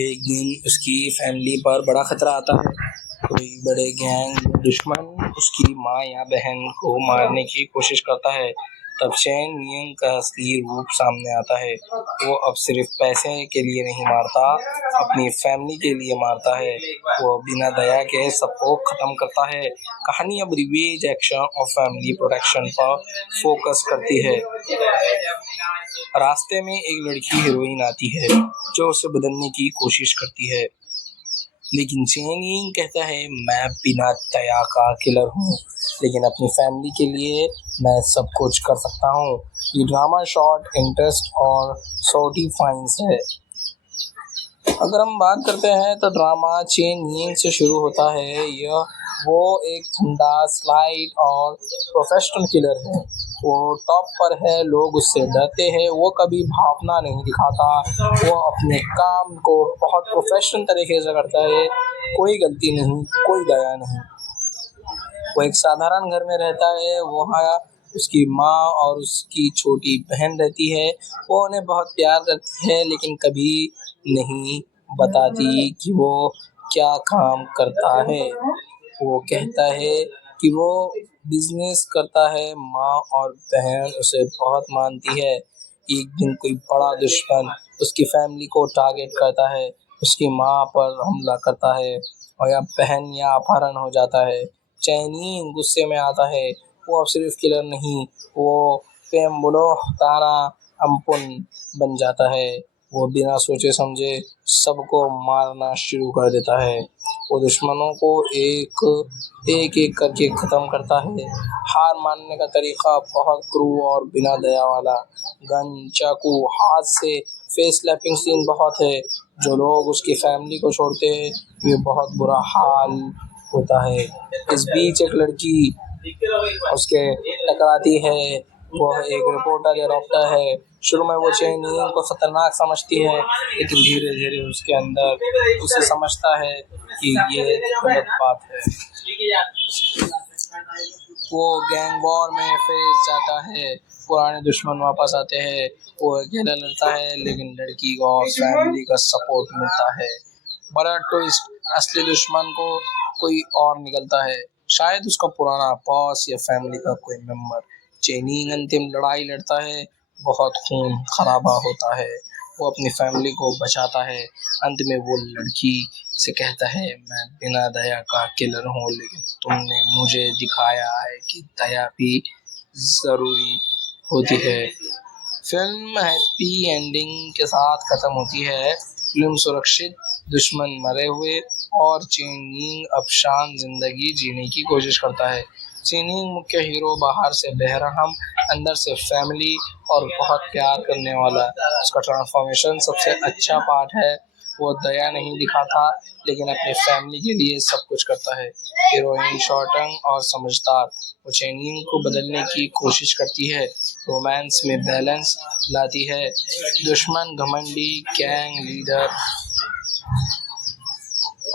एक दिन उसकी फैमिली पर बड़ा खतरा आता है। कोई बड़े गैंग दुश्मन उसकी माँ या बहन को मारने की कोशिश करता है। तब चेन यंग का असली रूप सामने आता है। वो अब सिर्फ पैसे के लिए नहीं मारता, अपनी फैमिली के लिए मारता है। वो बिना दया के सबको खत्म करता है। कहानी अब रिवेंज, एक्शन और फैमिली प्रोटेक्शन पर फोकस करती है। रास्ते में एक लड़की हीरोइन आती है जो उसे बदलने की कोशिश करती है, लेकिन चेन यंग कहता है मैं बिना दया का किलर हूँ, लेकिन अपनी फैमिली के लिए मैं सब कुछ कर सकता हूँ। ये ड्रामा शॉर्ट, इंटरेस्ट और सॉटी फाइन्स है। अगर हम बात करते हैं तो ड्रामा चेन यंग से शुरू होता है। वो एक ठंडा, स्लाइट और प्रोफेशनल किलर है। वो टॉप पर है, लोग उससे डरते हैं। वो कभी भावना नहीं दिखाता। वो अपने काम को बहुत प्रोफेशनल तरीके से करता है। कोई गलती नहीं, कोई दया नहीं। वो एक साधारण घर में रहता है। वहाँ उसकी माँ और उसकी छोटी बहन रहती है। वो उन्हें बहुत प्यार करती है, लेकिन कभी नहीं बताती कि वो क्या काम करता है। वो कहता है कि वो बिजनेस करता है। माँ और बहन उसे बहुत मानती है। एक दिन कोई बड़ा दुश्मन उसकी फैमिली को टारगेट करता है। उसकी माँ पर हमला करता है और या बहन या अपहरण हो जाता है। चैनी गुस्से में आता है। वो अब सिर्फ किलर नहीं, वो पेम्बुलो ताना अम्पुन बन जाता है। वो बिना सोचे समझे सबको मारना शुरू कर देता है। वो दुश्मनों को एक एक करके ख़त्म करता है। हार मानने का तरीका बहुत क्रूर और बिना दया वाला। गन, चाकू, हाथ से फेस स्लैपिंग सीन बहुत है। जो लोग उसकी फैमिली को छोड़ते हैं, वे बहुत बुरा हाल होता है। इस बीच एक लड़की उसके टकराती है। वो एक रिपोर्टर या डॉक्टर है। शुरू में वो चेन यंग को खतरनाक समझती है, लेकिन धीरे धीरे उसके अंदर उसे समझता है कि ये गलत बात है। वो गैंग वॉर में फंस जाता है। पुराने दुश्मन वापस आते हैं। वो अकेला लड़ता है, लेकिन लड़की को और फैमिली का सपोर्ट मिलता है। बड़ा ट्विस्ट, असली दुश्मन को कोई और निकलता है, शायद उसका पुराना बॉस या फैमिली का कोई मेंबर। चेनिंग अंतिम लड़ाई लड़ता है, बहुत खून खराबा होता है। वो अपनी फैमिली को बचाता है। अंत में वो लड़की से कहता है मैं बिना दया का किलर हूँ, लेकिन तुमने मुझे दिखाया है कि दया भी ज़रूरी होती है। फिल्म हैप्पी एंडिंग के साथ खत्म होती है। फिल्म सुरक्षित, दुश्मन मरे हुए और चेनिंग अब शांत जिंदगी जीने की कोशिश करता है। चेनिंग मुख्य हीरो बाहर से बेरहम, अंदर से फैमिली और बहुत प्यार करने वाला। उसका ट्रांसफॉर्मेशन सबसे अच्छा पार्ट है। वो दया नहीं दिखाता, लेकिन अपनी फैमिली के लिए सब कुछ करता है। हीरोइन शॉर्टन और समझदार, वो चेनिंग को बदलने की कोशिश करती है। रोमांस में बैलेंस लाती है। दुश्मन घमंडी गैंग लीडर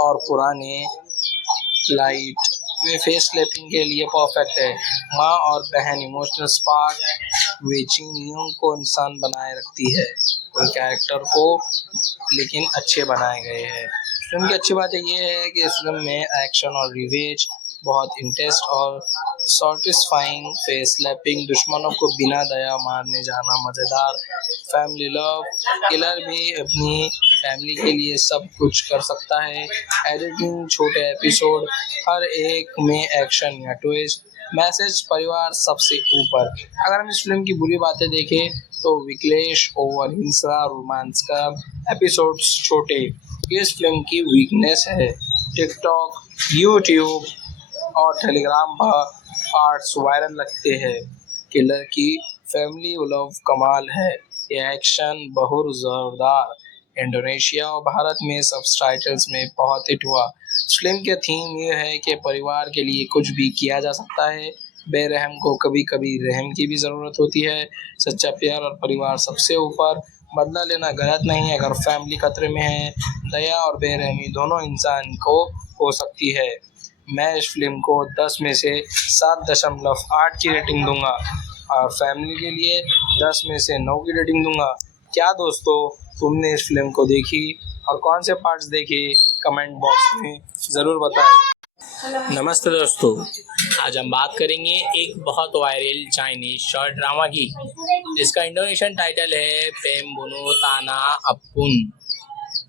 और पुराने लाइट वे फेस स्लैपिंग के लिए परफेक्ट है। माँ और बहन इमोशनल स्पार्क वे चीन योंग को इंसान बनाए रखती है कोई कैरेक्टर को, लेकिन अच्छे बनाए गए हैं। फिल्म की अच्छी बात ये है कि इस फिल्म में एक्शन और रिवेंज बहुत इंटेंस और सैटिस्फाइंग, फेस स्लैपिंग, दुश्मनों को बिना दया मारने जाना मज़ेदार, फैमिली लव, किलर भी अपनी फैमिली के लिए सब कुछ कर सकता है, एडिटिंग, छोटे एपिसोड, हर एक में एक्शन या ट्विस्ट, मैसेज परिवार सबसे ऊपर। अगर हम इस फिल्म की बुरी बातें देखें तो विकलेश, ओवर हिंसा, रोमांस का एपिसोड्स छोटे, इस फिल्म की वीकनेस है। टिकटॉक, यूट्यूब और टेलीग्राम पर पार्ट्स वायरल लगते हैं। किलर की फैमिली लव कमाल है, ये एक्शन बहुत जोरदार, इंडोनेशिया और भारत में सबटाइटल्स में बहुत हिट हुआ। फिल्म का थीम ये है कि परिवार के लिए कुछ भी किया जा सकता है, बेरहम को कभी कभी रहम की भी ज़रूरत होती है, सच्चा प्यार और परिवार सबसे ऊपर, बदला लेना गलत नहीं अगर फैमिली खतरे में है, दया और बेरहमी दोनों इंसान को हो सकती है। मैं इस फिल्म को 10 में से 7.8 की रेटिंग दूंगा और फैमिली के लिए 10 में से 9 की रेटिंग दूंगा। क्या दोस्तों, तुमने इस फिल्म को देखी और कौन से पार्ट्स देखे, कमेंट बॉक्स में ज़रूर बताएं। नमस्ते दोस्तों, आज हम बात करेंगे एक बहुत वायरल चाइनीज शॉर्ट ड्रामा की, जिसका इंडोनेशियन टाइटल है पेम्बुनु ताना अपुन।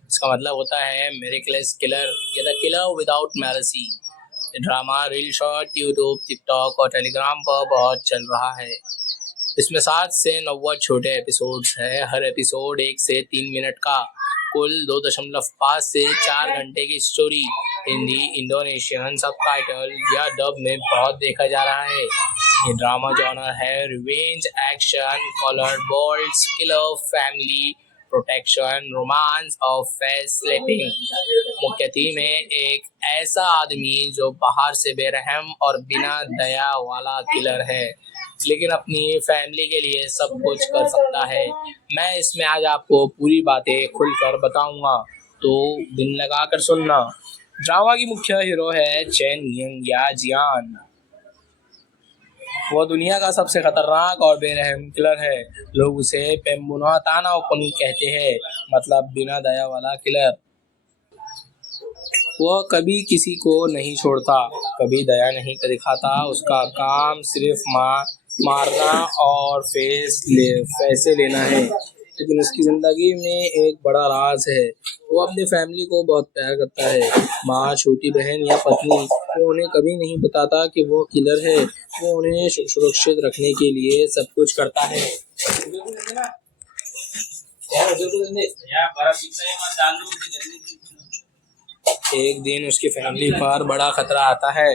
इसका मतलब होता है मिरेकलेस किलर या the killer without mercy. Drama reel short YouTube, TikTok और टेलीग्राम पर बहुत चल रहा है। इसमें 7 से 9 छोटे एपिसोड्स हैं, हर एपिसोड 1 से 3 मिनट का, कुल 2.5 से 4 घंटे की स्टोरी। हिंदी, इंडोनेशियन, सबटाइटल या डब में बहुत देखा जा रहा है। ये ड्रामा जॉनर है revenge, action, colour, bold, killer, family, protection, romance और फेस स्लैपिंग। मुख्य थीम है एक ऐसा आदमी जो बाहर से बेरहम और बिना दया वाला किलर है, लेकिन अपनी फैमिली के लिए सब कुछ कर सकता है। मैं इसमें आज आपको पूरी बातें खुलकर बताऊंगा, तो दिल लगा कर सुनना। ड्रामा की मुख्य हीरो है चेन यंग या जियान। वह दुनिया का सबसे खतरनाक और बेरहम किलर है। लोग उसे पेम्बुनु ताना ओपन कहते हैं, मतलब बिना दया वाला किलर। वह कभी किसी को नहीं छोड़ता, कभी दया नहीं दिखाता। उसका काम सिर्फ मारना और पैसे लेना है। लेकिन उसकी ज़िंदगी में एक बड़ा राज है, वो अपनी फैमिली को बहुत प्यार करता है। माँ, छोटी बहन या पत्नी, वो उन्हें कभी नहीं बताता कि वो किलर है। वो उन्हें सुरक्षित रखने के लिए सब कुछ करता है। एक दिन उसकी फैमिली पर बड़ा खतरा आता है।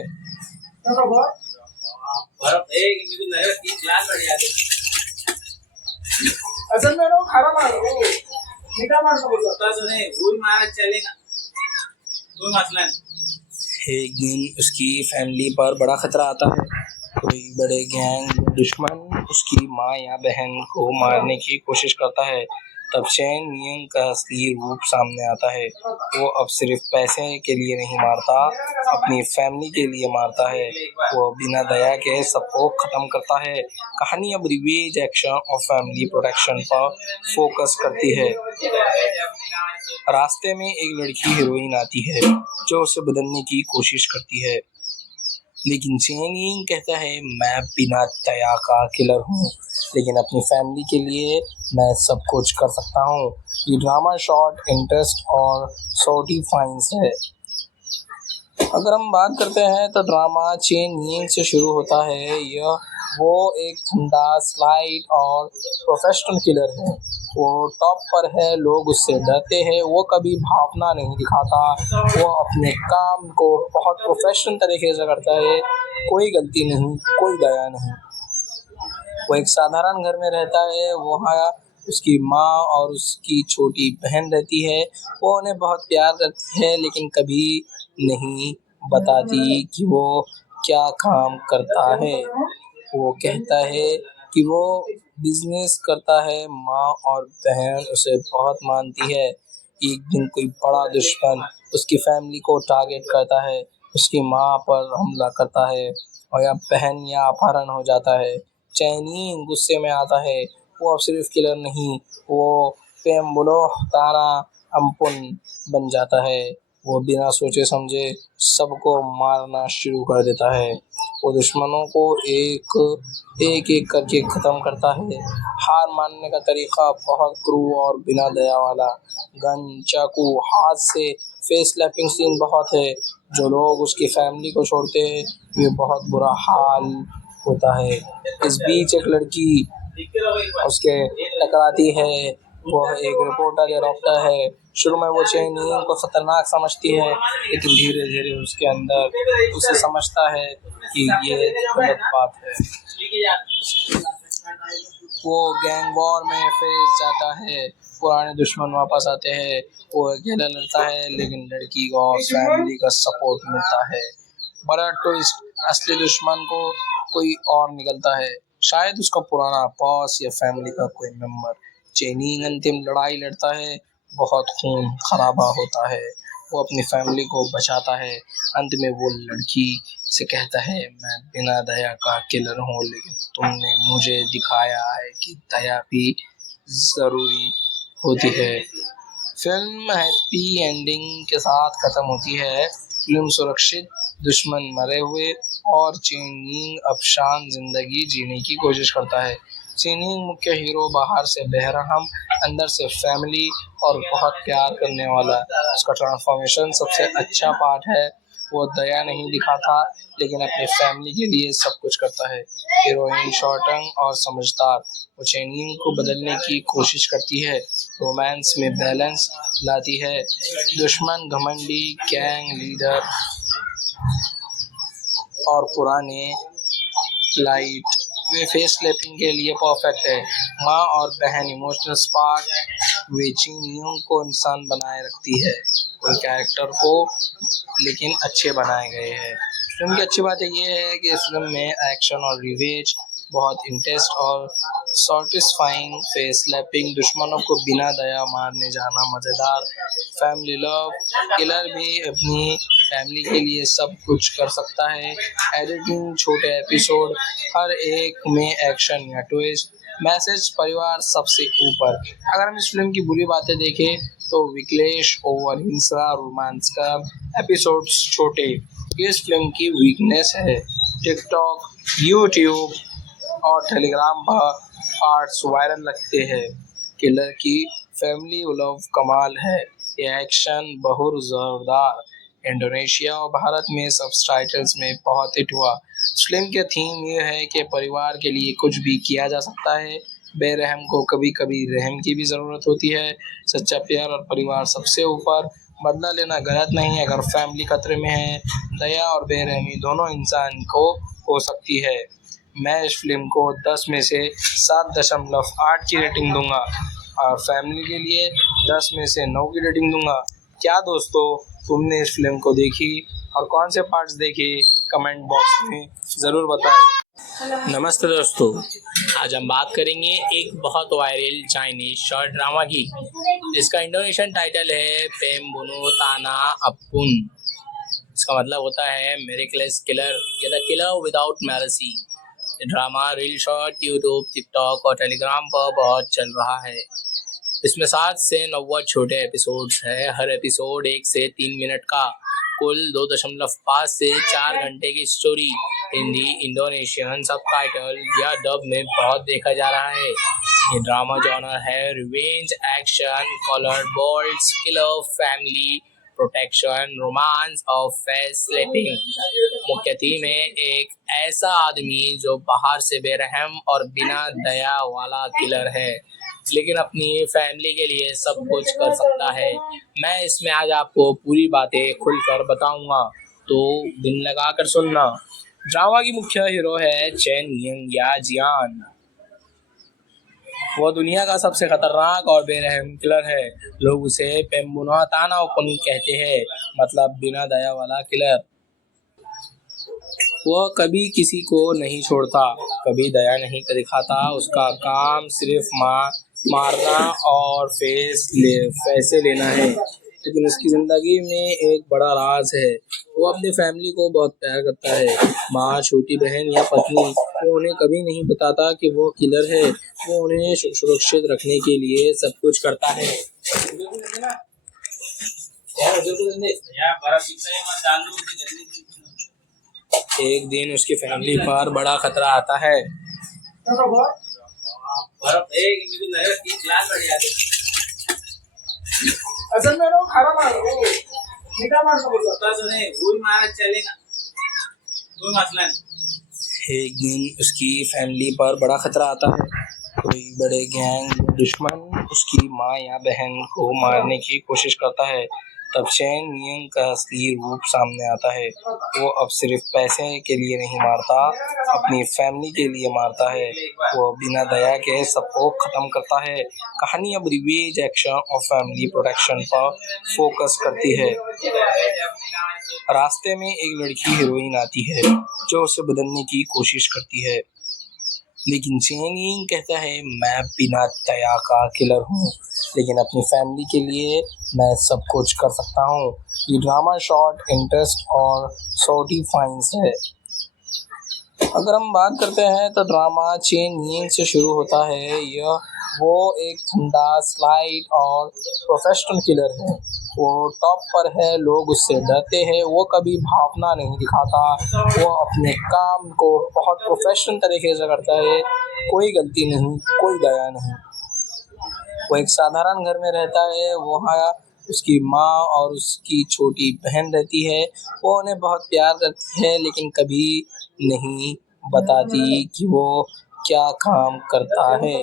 एक दिन उसकी फैमिली पर बड़ा खतरा आता है। कोई बड़े गैंग दुश्मन उसकी माँ या बहन को मारने की कोशिश करता है। तब चेन यंग का असली रूप सामने आता है। वो अब सिर्फ पैसे के लिए नहीं मारता, अपनी फैमिली के लिए मारता है। वो बिना दया के सबको खत्म करता है। कहानी अब रिवेंज, एक्शन और फैमिली प्रोटेक्शन पर फोकस करती है। रास्ते में एक लड़की हीरोइन आती है जो उसे बदलने की कोशिश करती है, लेकिन चेन यंग कहता है मैं बिना दया का किलर हूँ, लेकिन अपनी फैमिली के लिए मैं सब कुछ कर सकता हूँ। ये ड्रामा शॉर्ट, इंटरेस्ट और सैटिस्फाइंग है। अगर हम बात करते हैं तो ड्रामा चेन यंग से शुरू होता है। वो एक ठंडा, स्लाइट और प्रोफेशनल किलर है। वो टॉप पर है, लोग उससे डरते हैं। वो कभी भावना नहीं दिखाता, वो अपने काम को बहुत प्रोफेशनल तरीके से करता है। कोई गलती नहीं, कोई दया नहीं। वो एक साधारण घर में रहता है। वहाँ उसकी माँ और उसकी छोटी बहन रहती है। वो उन्हें बहुत प्यार करती है, लेकिन कभी नहीं बताती कि वो क्या काम करता है। वो कहता है कि वो बिजनेस करता है। माँ और बहन उसे बहुत मानती है। एक दिन कोई बड़ा दुश्मन उसकी फैमिली को टारगेट करता है। उसकी माँ पर हमला करता है और या बहन या अपहरण हो जाता है। चैनिंग गुस्से में आता है। वो अब सिर्फ किलर नहीं, वो पेम्बुलोह ताना अम्पुन बन जाता है। वो बिना सोचे समझे सबको मारना शुरू कर देता है। वो दुश्मनों को एक एक एक करके ख़त्म करता है। हार मानने का तरीका बहुत क्रूर और बिना दया वाला। गन, चाकू, हाथ से फेस स्लैपिंग सीन बहुत है। जो लोग उसकी फैमिली को छोड़ते हैं वे बहुत बुरा हाल होता है। इस बीच एक लड़की उसके टकराती है। वह एक रिपोर्टर या डॉक्टर है। शुरू में वो चेनिंग को खतरनाक समझती है, लेकिन धीरे धीरे उसके अंदर उसे समझता है कि ये गलत बात है। वो गैंग वॉर में फंस जाता है। पुराने दुश्मन वापस आते हैं। वो अकेला लड़ता है, लेकिन लड़की को और फैमिली का सपोर्ट मिलता है। बड़ा ट्विस्ट, असली दुश्मन को कोई और निकलता है, शायद उसका पुराना बॉस या फैमिली का कोई मेंबर। चेनिंग अंतिम लड़ाई लड़ता है, बहुत खून खराबा होता है। वो अपनी फैमिली को बचाता है। अंत में वो लड़की से कहता है, मैं बिना दया का किलर हूँ, लेकिन तुमने मुझे दिखाया है कि दया भी ज़रूरी होती है। फिल्म हैप्पी एंडिंग के साथ खत्म होती है। फिल्म सुरक्षित, दुश्मन मरे हुए और चेनिंग अब शांत जिंदगी जीने की कोशिश करता है। चेनिंग मुख्य हीरो बाहर से बेरहम, अंदर से फैमिली और बहुत प्यार करने वाला। उसका ट्रांसफॉर्मेशन सबसे अच्छा पार्ट है। वो दया नहीं दिखाता, लेकिन अपनी फैमिली के लिए सब कुछ करता है। हीरोइन शॉर्टन और समझदार, वो चेनिंग को बदलने की कोशिश करती है, रोमांस में बैलेंस लाती है। दुश्मन घमंडी गैंग लीडर और पुराने लाइट वे फेस स्लैपिंग के लिए परफेक्ट है। माँ और बहन इमोशनल स्पार्क वे चीनियों को इंसान बनाए रखती है। कोई कैरेक्टर को लेकिन अच्छे बनाए गए हैं। फिल्म की अच्छी बात ये है कि इस फिल्म में एक्शन और रिवेज बहुत इंटेंस और सॉटिस्फाइंग, फेस स्लैपिंग, दुश्मनों को बिना दया मारने जाना मज़ेदार, फैमिली लव, किलर भी अपनी फैमिली के लिए सब कुछ कर सकता है। एडिटिंग, छोटे एपिसोड, हर एक में एक्शन या ट्विस्ट, मैसेज परिवार सबसे ऊपर। अगर हम इस फिल्म की बुरी बातें देखें तो विकलेश, ओवर हिंसा, रोमांस का एपिसोड्स छोटे, ये इस फिल्म की वीकनेस है। टिकटॉक, यूट्यूब और टेलीग्राम पर पार्ट्स वायरल लगते हैं। किलर की फैमिली लव कमाल है। ये एक्शन बहुत जोरदार। इंडोनेशिया और भारत में सबटाइटल्स में बहुत हिट हुआ। फिल्म का थीम ये है कि परिवार के लिए कुछ भी किया जा सकता है। बेरहम को कभी कभी रहम की भी ज़रूरत होती है। सच्चा प्यार और परिवार सबसे ऊपर। बदला लेना गलत नहीं है अगर फैमिली खतरे में है। दया और बेरहमी दोनों इंसान को हो सकती है। मैं इस फिल्म को 10 में से 7.8 की रेटिंग दूंगा और फैमिली के लिए 10 में से 9 की रेटिंग दूंगा। क्या दोस्तों, तुमने इस फिल्म को देखी और कौन से पार्ट्स देखे, कमेंट बॉक्स में ज़रूर बताएं। नमस्ते दोस्तों, आज हम बात करेंगे एक बहुत वायरल चाइनीज शॉर्ट ड्रामा की, जिसका इंडोनेशियन टाइटल है पेम्बुनु ताना अपुन। इसका मतलब होता है मिरेकलेस किलर या द किलर विदाउट मेर्सी। ये drama reel short YouTube, TikTok और टेलीग्राम पर बहुत चल रहा है। इसमें 7 से 9 छोटे एपिसोड्स हैं। हर एपिसोड 1 से 3 मिनट का। कुल 2.5 से 4 घंटे की स्टोरी। हिंदी, इंडोनेशियन, सबटाइटल या डब में बहुत देखा जा रहा है। ये ड्रामा जॉनर है revenge, action, coloured, bold, killer, family, protection, romance और फेस स्लैपिंग। मुख्य थीम है एक ऐसा आदमी जो बाहर से बेरहम और बिना दया वाला किलर है, लेकिन अपनी फैमिली के लिए सब कुछ कर सकता है। मैं इसमें आज आपको पूरी बातें खुलकर बताऊंगा, तो दिल लगा कर सुनना। ड्रामा की मुख्य हीरो है चेन यंग या जियान। वो दुनिया का सबसे खतरनाक और बेरहम किलर है। लोग उसे पेम्बुना ताना ओपन कहते हैं, मतलब बिना दया वाला किलर। वह कभी किसी को नहीं छोड़ता, कभी दया नहीं दिखाता। उसका काम सिर्फ मारना और पैसे लेना है। लेकिन उसकी ज़िंदगी में एक बड़ा राज है। वो अपनी फैमिली को बहुत प्यार करता है। माँ, छोटी बहन या पत्नी, वो उन्हें कभी नहीं बताता कि वो किलर है। वो उन्हें सुरक्षित रखने के लिए सब कुछ करता है। एक दिन उसकी फैमिली पर बड़ा खतरा आता है। असल में लोग खाना मार रहे हो, मीठा मार रहे हो, तो सुने, वही मारा चलेगा, कोई मसला नहीं। एक दिन उसकी फैमिली पर बड़ा खतरा आता है। कोई बड़े गैंग दुश्मन उसकी माँ या बहन को मारने की कोशिश करता है। तब चेन नियंग का असली रूप सामने आता है। वो अब सिर्फ पैसे के लिए नहीं मारता, अपनी फैमिली के लिए मारता है। वो बिना दया के सबको खत्म करता है। कहानी अब रिवेंज, एक्शन और फैमिली प्रोटेक्शन पर फोकस करती है। रास्ते में एक लड़की हीरोइन आती है जो उसे बदलने की कोशिश करती है, लेकिन चेन यिंग कहता है मैं बिना दया का किलर हूँ, लेकिन अपनी फैमिली के लिए मैं सब कुछ कर सकता हूँ। ये ड्रामा शॉर्ट, इंटरेस्ट और सॉर्टी फाइंस है। अगर हम बात करते हैं तो ड्रामा चेन यिंग से शुरू होता है। वो एक ठंडा, स्लाइट और प्रोफेशनल किलर है। वो टॉप पर है, लोग उससे डरते हैं। वो कभी भावना नहीं दिखाता। वो अपने काम को बहुत प्रोफेशनल तरीके से करता है। कोई गलती नहीं, कोई दया नहीं। वो एक साधारण घर में रहता है। वहाँ उसकी माँ और उसकी छोटी बहन रहती है। वो उन्हें बहुत प्यार करती है, लेकिन कभी नहीं बताती कि वो क्या काम करता है।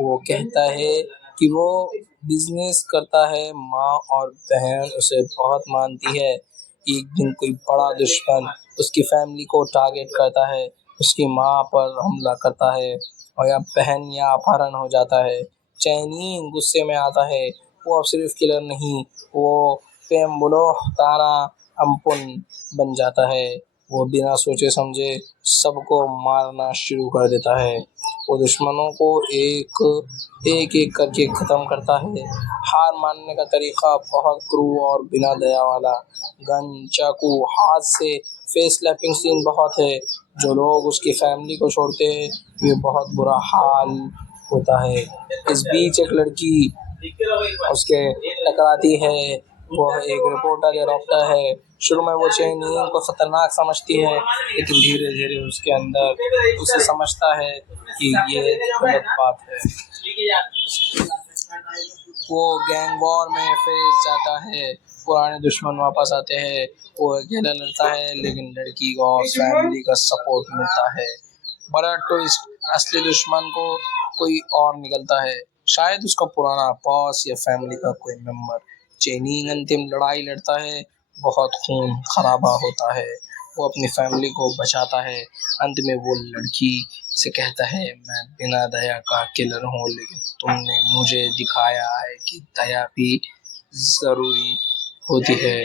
वो कहता है कि वो बिजनेस करता है। माँ और बहन उसे बहुत मानती है। एक दिन कोई बड़ा दुश्मन उसकी फैमिली को टारगेट करता है। उसकी माँ पर हमला करता है और या बहन या अपहरण हो जाता है। चैनी गुस्से में आता है। वो अब सिर्फ किलर नहीं, वो पेम्बुलो तारा अम्पुन बन जाता है। वो बिना सोचे समझे सबको मारना शुरू कर देता है। वो दुश्मनों को एक एक करके ख़त्म करता है। हार मानने का तरीका बहुत क्रूर और बिना दया वाला। गन, चाकू, हाथ से फेस स्लैपिंग सीन बहुत है। जो लोग उसकी फैमिली को छोड़ते हैं वे बहुत बुरा हाल होता है। इस बीच एक लड़की उसके टकराती है। वह एक रिपोर्टर या डॉक्टर है। शुरू में वो चेन यिंग को खतरनाक समझती है, लेकिन धीरे धीरे उसके अंदर उसे समझता है कि ये गलत बात है। वो गैंग वॉर में फंस जाता है। पुराने दुश्मन वापस आते हैं। वो अकेला लड़ता है, लेकिन लड़की को और फैमिली का सपोर्ट मिलता है। बड़ा ट्विस्ट, असली दुश्मन को कोई और निकलता है, शायद उसका पुराना बॉस या फैमिली का कोई मेंबर। चेनिंग अंतिम लड़ाई लड़ता है, बहुत खून खराबा होता है। वो अपनी फैमिली को बचाता है। अंत में वो लड़की से कहता है मैं बिना दया का किलर हूँ, लेकिन तुमने मुझे दिखाया है कि दया भी ज़रूरी होती है।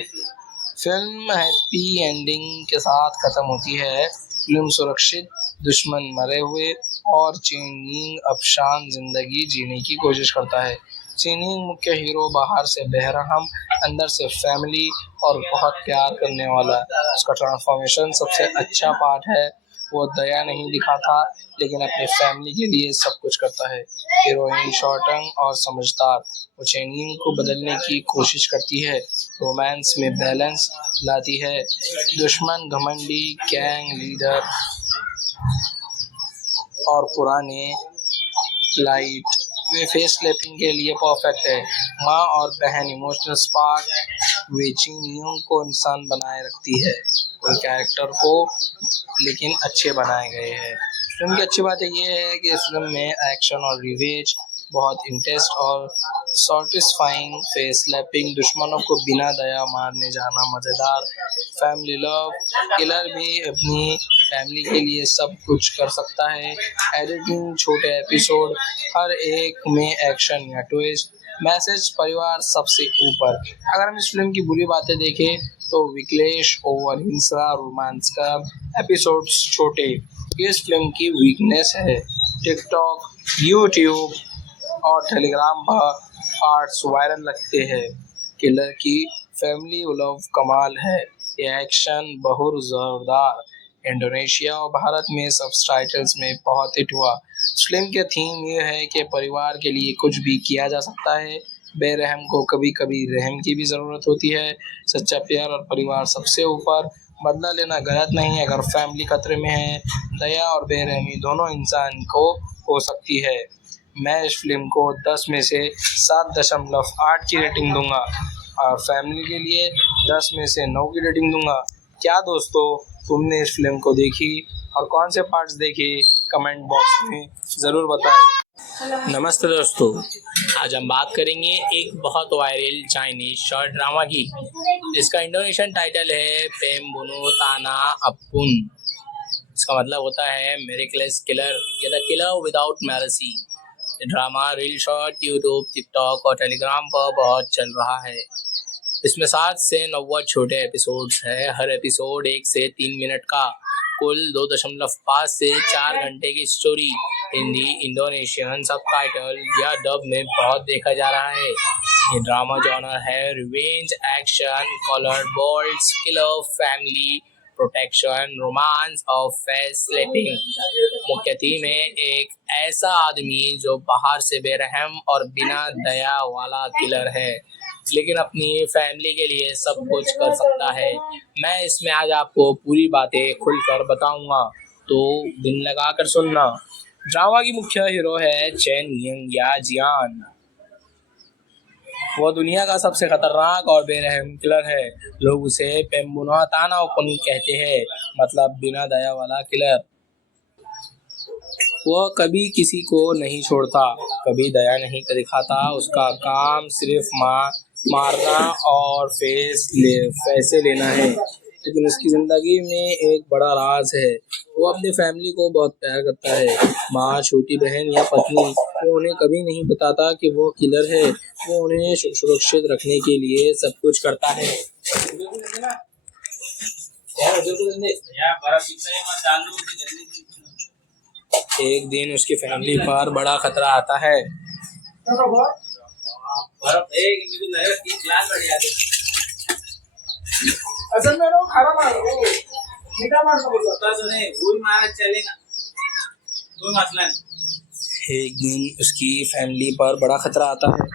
फिल्म हैप्पी एंडिंग के साथ ख़त्म होती है। फिल्म सुरक्षित, दुश्मन मरे हुए और चेनिंग अब शांत जिंदगी जीने की कोशिश करता है। चेनिंग मुख्य हीरो बाहर से बेरहम, अंदर से फैमिली और बहुत प्यार करने वाला। उसका ट्रांसफॉर्मेशन सबसे अच्छा पार्ट है। वो दया नहीं दिखाता, लेकिन अपनी फैमिली के लिए सब कुछ करता है। हीरोइन शॉर्टन और समझदार, वो चेनिंग को बदलने की कोशिश करती है। रोमांस में बैलेंस लाती है। दुश्मन घमंडी, गैंग लीडर और पुराने लाइट वे फेस स्लैपिंग के लिए परफेक्ट है। माँ और बहन इमोशनल स्पार्क वे चीनियों को इंसान बनाए रखती है। कोई कैरेक्टर को लेकिन अच्छे बनाए गए हैं। फिल्म की अच्छी बात ये है कि इस फिल्म में एक्शन और रिवेज बहुत इंटेंस और सॉटिस्फाइंग, फेस स्लैपिंग, दुश्मनों को बिना दया मारने जाना मज़ेदार, फैमिली लव, किलर भी अपनी फैमिली के लिए सब कुछ कर सकता है। एडिटिंग, छोटे एपिसोड, हर एक में एक्शन या ट्विस्ट, मैसेज परिवार सबसे ऊपर। अगर हम इस फिल्म की बुरी बातें देखें तो विकलेश, ओवर हिंसा, रोमांस का एपिसोड्स छोटे, ये इस फिल्म की वीकनेस है। टिकटॉक, यूट्यूब और टेलीग्राम पर पार्ट्स वायरल लगते हैं, किलर की फैमिली लव कमाल है। ये एक्शन बहुत जोरदार इंडोनेशिया और भारत में सबटाइटल्स में बहुत हिट हुआ। फिल्म का थीम ये है कि परिवार के लिए कुछ भी किया जा सकता है। बेरहम को कभी कभी रहम की भी ज़रूरत होती है। सच्चा प्यार और परिवार सबसे ऊपर। बदला लेना गलत नहीं है अगर फैमिली खतरे में है। दया और बेरहमी दोनों इंसान को हो सकती है। मैं इस फिल्म को 10 में से 7.8 की रेटिंग दूंगा और फैमिली के लिए 10 में से 9 की रेटिंग दूंगा। क्या दोस्तों, तुमने इस फिल्म को देखी और कौन से पार्ट्स देखे? कमेंट बॉक्स में ज़रूर बताएं। नमस्ते दोस्तों, आज हम बात करेंगे एक बहुत वायरल चाइनीज शॉर्ट ड्रामा की, जिसका इंडोनेशियन टाइटल है पेम्बुनु ताना अपुन। इसका मतलब होता है मिरेकलेस किलर या the killer without mercy. Drama reel short YouTube, TikTok और टेलीग्राम पर बहुत चल रहा है। इसमें 7 से 9 छोटे एपिसोड्स हैं। हर एपिसोड 1 से 3 मिनट का। कुल 2.5 से 4 घंटे की स्टोरी हिंदी, इंडोनेशियन, सबटाइटल या डब में बहुत देखा जा रहा है। ये ड्रामा जॉनर है revenge, action, coloured, bold, killer, family, protection, romance और फेस स्लैपिंग। मुख्य थीम है एक ऐसा आदमी जो बाहर से बेरहम और बिना दया वाला किलर है, लेकिन अपनी फैमिली के लिए सब कुछ कर सकता है। मैं इसमें आज आपको पूरी बातें खुलकर बताऊंगा, तो दिल लगा कर सुनना। ड्रामा की मुख्य हीरो है चेन यंग या जियान। वो दुनिया का सबसे खतरनाक और बेरहम किलर है। लोग उसे पेम्बुना ताना ओपन कहते हैं, मतलब बिना दया वाला किलर। वह कभी किसी को नहीं छोड़ता, कभी दया नहीं दिखाता। उसका काम सिर्फ मारना और पैसे लेना है। लेकिन उसकी ज़िंदगी में एक बड़ा राज है। वो अपनी फैमिली को बहुत प्यार करता है। माँ, छोटी बहन या पत्नी, वो उन्हें कभी नहीं बताता कि वो किलर है। वो उन्हें सुरक्षित रखने के लिए सब कुछ करता है। एक दिन उसकी फैमिली पर बड़ा खतरा आता है। एक दिन उसकी फैमिली पर बड़ा खतरा आता है।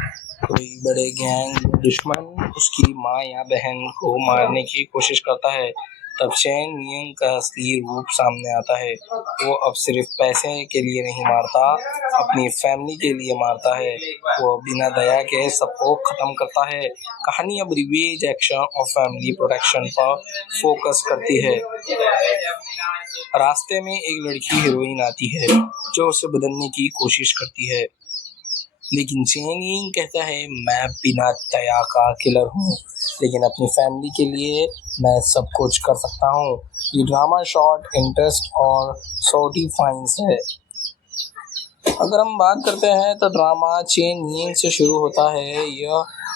कोई बड़े गैंग दुश्मन उसकी माँ या बहन को मारने की कोशिश करता है। तब चेन यंग का असली रूप सामने आता है। वो अब सिर्फ पैसे के लिए नहीं मारता, अपनी फैमिली के लिए मारता है। वो बिना दया के सबको खत्म करता है। कहानी अब रिवेंज, एक्शन और फैमिली प्रोटेक्शन पर फोकस करती है। रास्ते में एक लड़की हीरोइन आती है जो उसे बदलने की कोशिश करती है, लेकिन चेन यंग कहता है मैं बिना दया का किलर हूँ, लेकिन अपनी फैमिली के लिए मैं सब कुछ कर सकता हूँ। ये ड्रामा शॉर्ट, इंटरेस्ट और सॉटी फाइंस है। अगर हम बात करते हैं तो ड्रामा चेन यंग से शुरू होता है।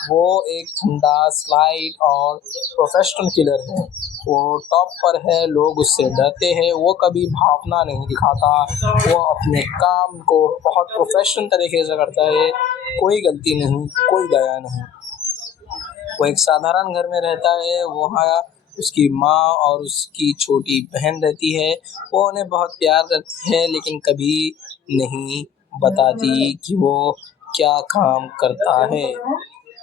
वो एक ठंडा, स्लाइट और प्रोफेशनल किलर है। वो टॉप पर है, लोग उससे डरते हैं। वो कभी भावना नहीं दिखाता। वो अपने काम को बहुत प्रोफेशनल तरीके से करता है। कोई गलती नहीं, कोई दया नहीं। वो एक साधारण घर में रहता है। वहाँ उसकी माँ और उसकी छोटी बहन रहती है। वो उन्हें बहुत प्यार करती है, लेकिन कभी नहीं बताती कि वो क्या काम करता है।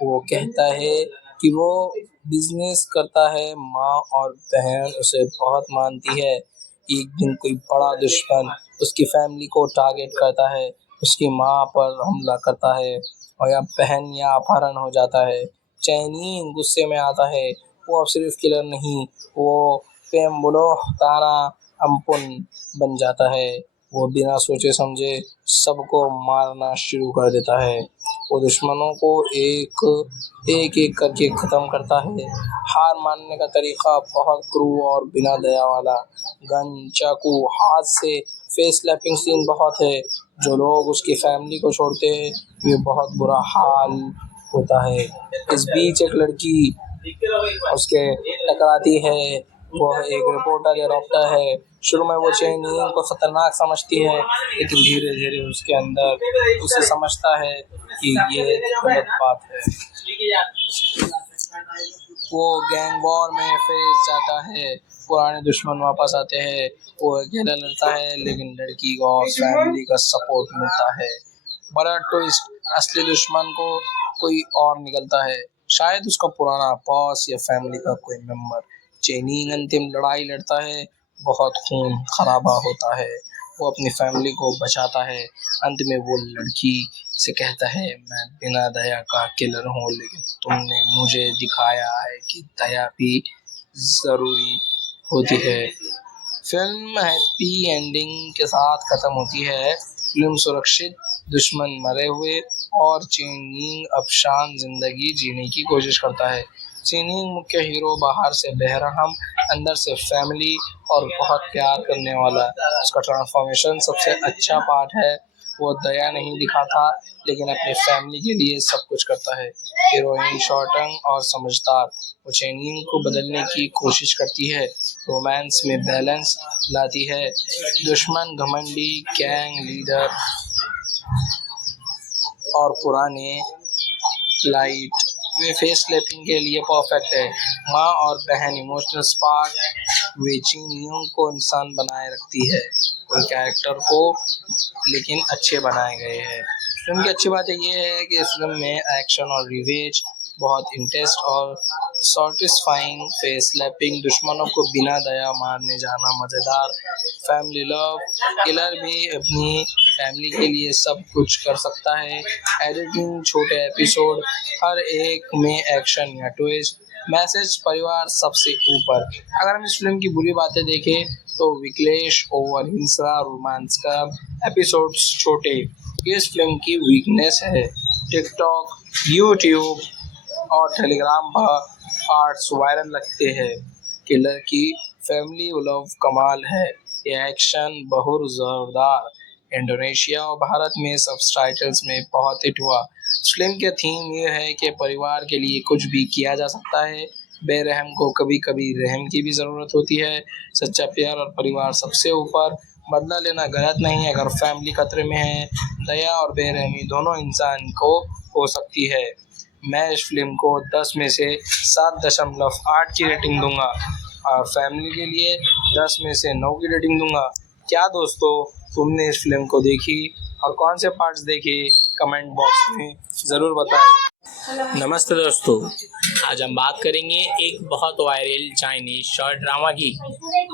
वो कहता है कि वो बिजनेस करता है। माँ और बहन उसे बहुत मानती है। एक दिन कोई बड़ा दुश्मन उसकी फैमिली को टारगेट करता है। उसकी माँ पर हमला करता है और या बहन या अपहरण हो जाता है। चैनी गुस्से में आता है। वो अब सिर्फ किलर नहीं, वो पेम्बुनो ताना अम्पुन बन जाता है। वो बिना सोचे समझे सबको मारना शुरू कर देता है। वो दुश्मनों को एक एक करके ख़त्म करता है। हार मानने का तरीका बहुत क्रूर और बिना दया वाला। गन, चाकू, हाथ से फेस स्लैपिंग सीन बहुत है। जो लोग उसकी फैमिली को छोड़ते हैं, वे बहुत बुरा हाल होता है। इस बीच एक लड़की उसके टकराती है। वह एक रिपोर्टर या डॉक्टर है। शुरू में वो चेन यंग को खतरनाक समझती है, लेकिन धीरे धीरे उसके अंदर उसे समझता है कि ये गलत बात है। वो गैंग वॉर में फंस जाता है, पुराने दुश्मन वापस आते हैं, वो अकेला लड़ता है लेकिन लड़की को और फैमिली का सपोर्ट मिलता है। बड़ा ट्विस्ट, असली दुश्मन को कोई और निकलता है, शायद उसका पुराना बॉस या फैमिली का कोई मेंबर। चेनिंग अंतिम लड़ाई लड़ता है, बहुत खून खराबा होता है, वो अपनी फैमिली को बचाता है। अंत में वो लड़की से कहता है, मैं बिना दया का किलर हूँ, लेकिन तुमने मुझे दिखाया है कि दया भी ज़रूरी होती है। फिल्म हैप्पी एंडिंग के साथ खत्म होती है। फिल्म सुरक्षित, दुश्मन मरे हुए और चेनिंग अब शांत जिंदगी जीने की कोशिश करता है। चेनिंग मुख्य हीरो बाहर से बेरहम, अंदर से फैमिली और बहुत प्यार करने वाला। उसका ट्रांसफॉर्मेशन सबसे अच्छा पार्ट है। वो दया नहीं दिखाता लेकिन अपनी फैमिली के लिए सब कुछ करता है। हीरोइन शॉर्टन और समझदार, वो चेनिंग को बदलने की कोशिश करती है, रोमांस में बैलेंस लाती है। दुश्मन घमंडी गैंग लीडर और पुराने लाइट वे फेस स्लैपिंग के लिए परफेक्ट है। माँ और बहन इमोशनल स्पार्क वे चीनियों को इंसान बनाए रखती है, कोई कैरेक्टर को लेकिन अच्छे बनाए गए हैं। फिल्म की अच्छी बात ये है कि इस फिल्म में एक्शन और रिवेज बहुत इंटेंस और सॉटिस्फाइंग, फेस स्लैपिंग, दुश्मनों को बिना दया मारने जाना मज़ेदार, फैमिली लव, किलर भी अपनी फैमिली के लिए सब कुछ कर सकता है। एडिटिंग, छोटे एपिसोड, हर एक में एक्शन या ट्विस्ट, मैसेज परिवार सबसे ऊपर। अगर हम इस फिल्म की बुरी बातें देखें तो विकलेश, ओवर हिंसा, रोमांस का एपिसोड्स छोटे, ये इस फिल्म की वीकनेस है। टिकटॉक, यूट्यूब और टेलीग्राम पर पार्ट्स वायरल लगते हैं। किलर की फैमिली लव कमाल है, ये एक्शन बहुत जोरदार। इंडोनेशिया और भारत में सबटाइटल्स में बहुत हिट हुआ। फिल्म का थीम ये है कि परिवार के लिए कुछ भी किया जा सकता है, बेरहम को कभी कभी रहम की भी ज़रूरत होती है। सच्चा प्यार और परिवार सबसे ऊपर, बदला लेना गलत नहीं है अगर फैमिली खतरे में है। दया और बेरहमी दोनों इंसान को हो सकती है। मैं इस फिल्म को 10 में से 7.8 की रेटिंग दूंगा और फैमिली के लिए 10 में से 9 की रेटिंग दूंगा। क्या दोस्तों, तुमने इस फिल्म को देखी और कौन से पार्ट्स देखे, कमेंट बॉक्स में ज़रूर बताएं। नमस्ते दोस्तों, आज हम बात करेंगे एक बहुत वायरल चाइनीज शॉर्ट ड्रामा की,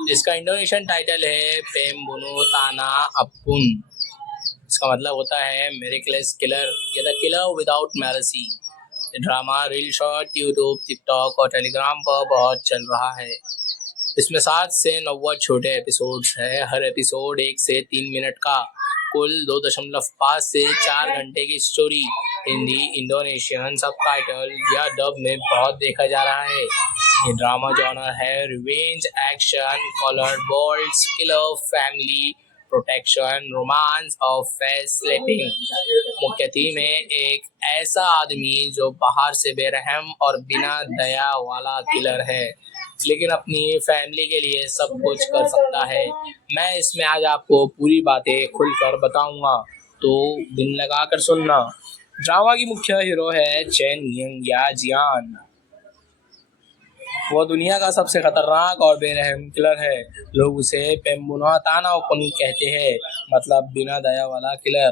जिसका इंडोनेशियन टाइटल है पेम्बुनु ताना अपुन। इसका मतलब होता है मिरेकलेस किलर या the killer without mercy. Drama reel short YouTube, TikTok और टेलीग्राम पर बहुत चल रहा है। इसमें 7 से 9 छोटे एपिसोड्स हैं, हर एपिसोड 1 से 3 मिनट का। कुल 2.5 से 4 घंटे की स्टोरी हिंदी, इंडोनेशियन सबटाइटल या डब में बहुत देखा जा रहा है। ये ड्रामा जॉनर है revenge, action, colour, bold, killer, family, protection, romance और फेस स्लैपिंग। मुख्य थीम है एक ऐसा आदमी जो बाहर से बेरहम और बिना दया वाला किलर है, लेकिन अपनी फैमिली के लिए सब कुछ कर सकता है। मैं इसमें आज आपको पूरी बातें खुलकर बताऊंगा, तो दिन लगा कर सुनना। ड्रामा की मुख्य हीरो है चेन यंग या जियान। वो दुनिया का सबसे खतरनाक और बेरहम किलर है। लोग उसे पेम्बुना ताना ओपन कहते हैं, मतलब बिना दया वाला किलर।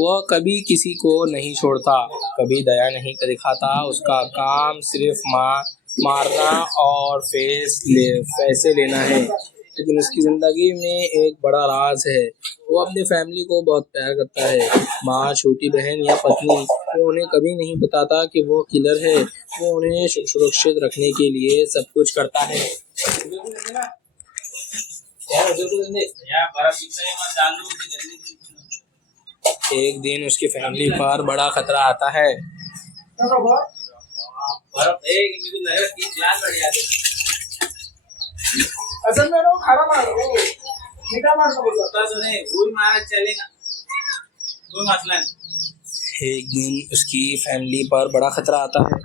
वह कभी किसी को नहीं छोड़ता, कभी दया नहीं दिखाता। उसका काम सिर्फ मारना और पैसे लेना है। लेकिन उसकी ज़िंदगी में एक बड़ा राज है, वो अपनी फैमिली को बहुत प्यार करता है। माँ, छोटी बहन या पत्नी, वो उन्हें कभी नहीं बताता कि वो किलर है। वो उन्हें सुरक्षित रखने के लिए सब कुछ करता है। एक दिन उसकी फैमिली पर बड़ा खतरा आता है। एक दिन उसकी फैमिली पर बड़ा खतरा आता है।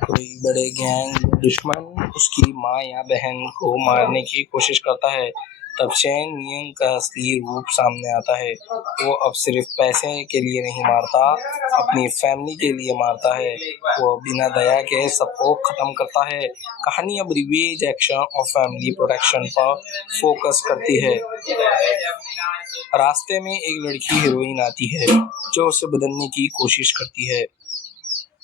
कोई बड़े गैंग दुश्मन उसकी माँ या बहन को मारने की कोशिश करता है। तब चेन यंग का असली रूप सामने आता है। वो अब सिर्फ पैसे के लिए नहीं मारता, अपनी फैमिली के लिए मारता है। वो बिना दया के सबको खत्म करता है। कहानी अब रिवेंज, एक्शन और फैमिली प्रोटेक्शन पर फोकस करती है। रास्ते में एक लड़की हीरोइन आती है जो उसे बदलने की कोशिश करती है,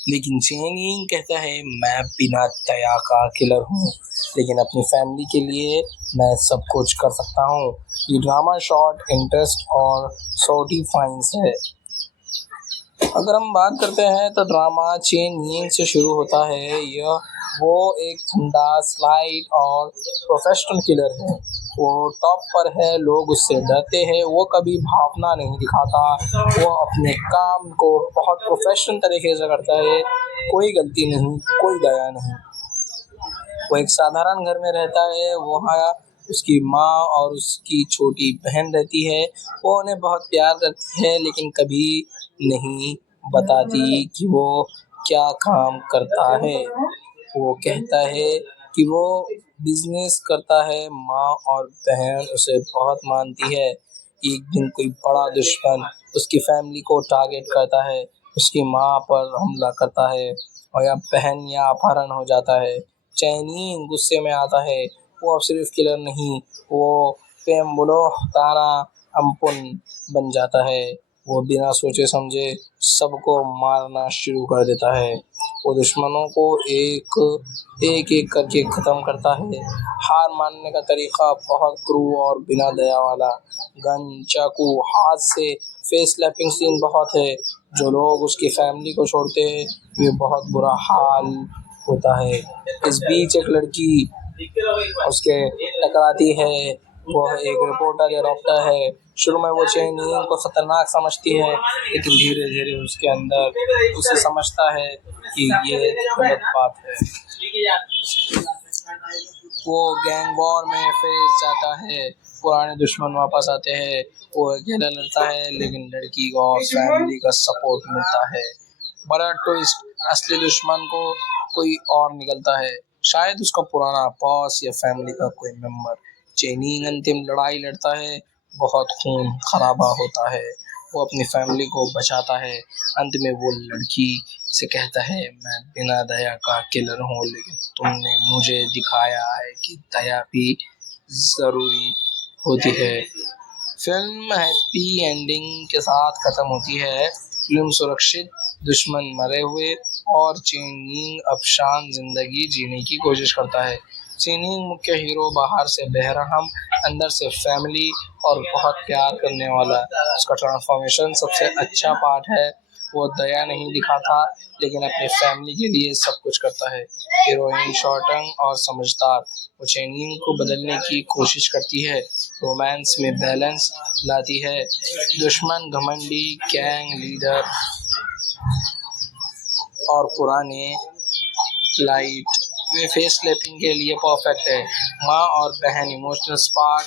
लेकिन चेन यिंग कहता है मैं बिना दया का किलर हूँ, लेकिन अपनी फैमिली के लिए मैं सब कुछ कर सकता हूँ। ये ड्रामा शॉर्ट, इंटरेस्ट और सॉटी फाइंस है। अगर हम बात करते हैं तो ड्रामा चेन यिंग से शुरू होता है। वो एक ठंडा, स्लाइट और प्रोफेशनल किलर है। वो टॉप पर है, लोग उससे डरते हैं। वो कभी भावना नहीं दिखाता, वो अपने काम को बहुत प्रोफेशनल तरीके से करता है। कोई गलती नहीं, कोई दया नहीं। वो एक साधारण घर में रहता है। वहाँ उसकी माँ और उसकी छोटी बहन रहती है। वो उन्हें बहुत प्यार करती है, लेकिन कभी नहीं बताती कि वो क्या काम करता है। वो कहता है कि वो बिजनेस करता है। माँ और बहन उसे बहुत मानती है। एक दिन कोई बड़ा दुश्मन उसकी फैमिली को टारगेट करता है, उसकी माँ पर हमला करता है और या बहन या अपहरण हो जाता है। चैनी गुस्से में आता है। वो अब सिर्फ किलर नहीं, वो पेम्बुलो तारा अम्पुन बन जाता है। वो बिना सोचे समझे सबको मारना शुरू कर देता है। वो दुश्मनों को एक एक करके ख़त्म करता है। हार मानने का तरीका बहुत क्रूर और बिना दया वाला। गन, चाकू, हाथ से फेस स्लैपिंग सीन बहुत है। जो लोग उसकी फैमिली को छोड़ते हैं वे बहुत बुरा हाल होता है। इस बीच एक लड़की उसके टकराती है। वो एक रिपोर्टर या डॉक्टर है। शुरू में वो चेन यिंग को खतरनाक समझती है, लेकिन धीरे धीरे उसके अंदर उसे समझता है कि ये गलत बात है। वो गैंग वॉर में फंस जाता है। पुराने दुश्मन वापस आते हैं। वो अकेला लड़ता है, लेकिन लड़की को और फैमिली का सपोर्ट मिलता है। बड़ा ट्विस्ट, असली दुश्मन को कोई और निकलता है, शायद उसका पुराना बॉस या फैमिली का कोई मेंबर। चेनिंग अंतिम लड़ाई लड़ता है, बहुत खून खराबा होता है। वो अपनी फैमिली को बचाता है। अंत में वो लड़की से कहता है मैं बिना दया का किलर हूँ, लेकिन तुमने मुझे दिखाया है कि दया भी ज़रूरी होती है। फिल्म हैप्पी एंडिंग के साथ खत्म होती है। फिल्म सुरक्षित, दुश्मन मरे हुए और चेनिंग अब शांत जिंदगी जीने की कोशिश करता है। चेनिंग मुख्य हीरो बाहर से बेरहम, अंदर से फैमिली और बहुत प्यार करने वाला। उसका ट्रांसफॉर्मेशन सबसे अच्छा पार्ट है। वो दया नहीं दिखाता, लेकिन अपनी फैमिली के लिए सब कुछ करता है। हीरोइन शॉर्टंग और समझदार, वो चेनिंग को बदलने की कोशिश करती है, रोमांस में बैलेंस लाती है। दुश्मन घमंडी, गैंग लीडर और पुराने लाइट वे फेस स्लैपिंग के लिए परफेक्ट है। माँ और बहन इमोशनल स्पार्क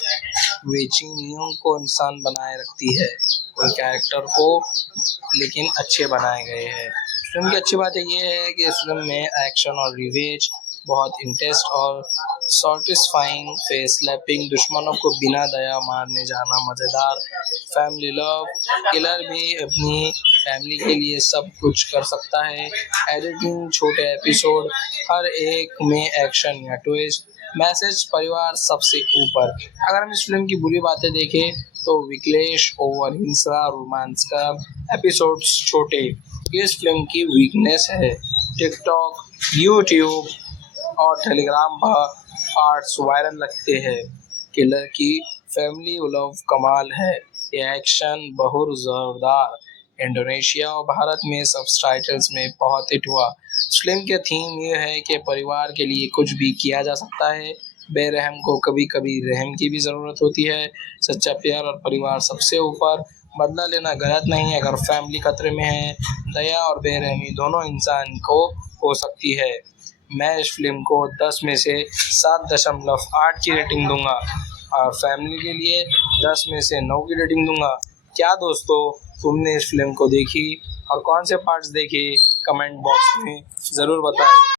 वे चीनियों को इंसान बनाए रखती है। कोई कैरेक्टर को लेकिन अच्छे बनाए गए हैं। फिल्म की अच्छी बात ये है कि इस फिल्म में एक्शन और रिवेज बहुत इंटेंस और सॉटिस्फाइंग, फेस स्लैपिंग, दुश्मनों को बिना दया मारने जाना मज़ेदार, फैमिली लव, किलर भी अपनी फैमिली के लिए सब कुछ कर सकता है। एडिटिंग, छोटे एपिसोड, हर एक में एक्शन या ट्विस्ट, मैसेज परिवार सबसे ऊपर। अगर हम इस फिल्म की बुरी बातें देखें तो विकलेश, ओवर हिंसा, रोमांस का एपिसोड्स छोटे, ये इस फिल्म की वीकनेस है। टिकटॉक, यूट्यूब और टेलीग्राम पर पार्ट्स वायरल लगते हैं। किलर की फैमिली लव कमाल है। ये एक्शन बहुत जोरदार। इंडोनेशिया और भारत में सबटाइटल्स में बहुत हिट हुआ। फिल्म के थीम ये है कि परिवार के लिए कुछ भी किया जा सकता है। बेरहम को कभी कभी रहम की भी ज़रूरत होती है। सच्चा प्यार और परिवार सबसे ऊपर। बदला लेना गलत नहीं है अगर फैमिली खतरे में है। दया और बेरहमी दोनों इंसान को हो सकती है। मैं इस फिल्म को 10 में से 7.8 की रेटिंग दूंगा और फैमिली के लिए 10 में से 9 की रेटिंग दूंगा। क्या दोस्तों, तुमने इस फिल्म को देखी और कौन से पार्ट्स देखे? कमेंट बॉक्स में ज़रूर बताएं।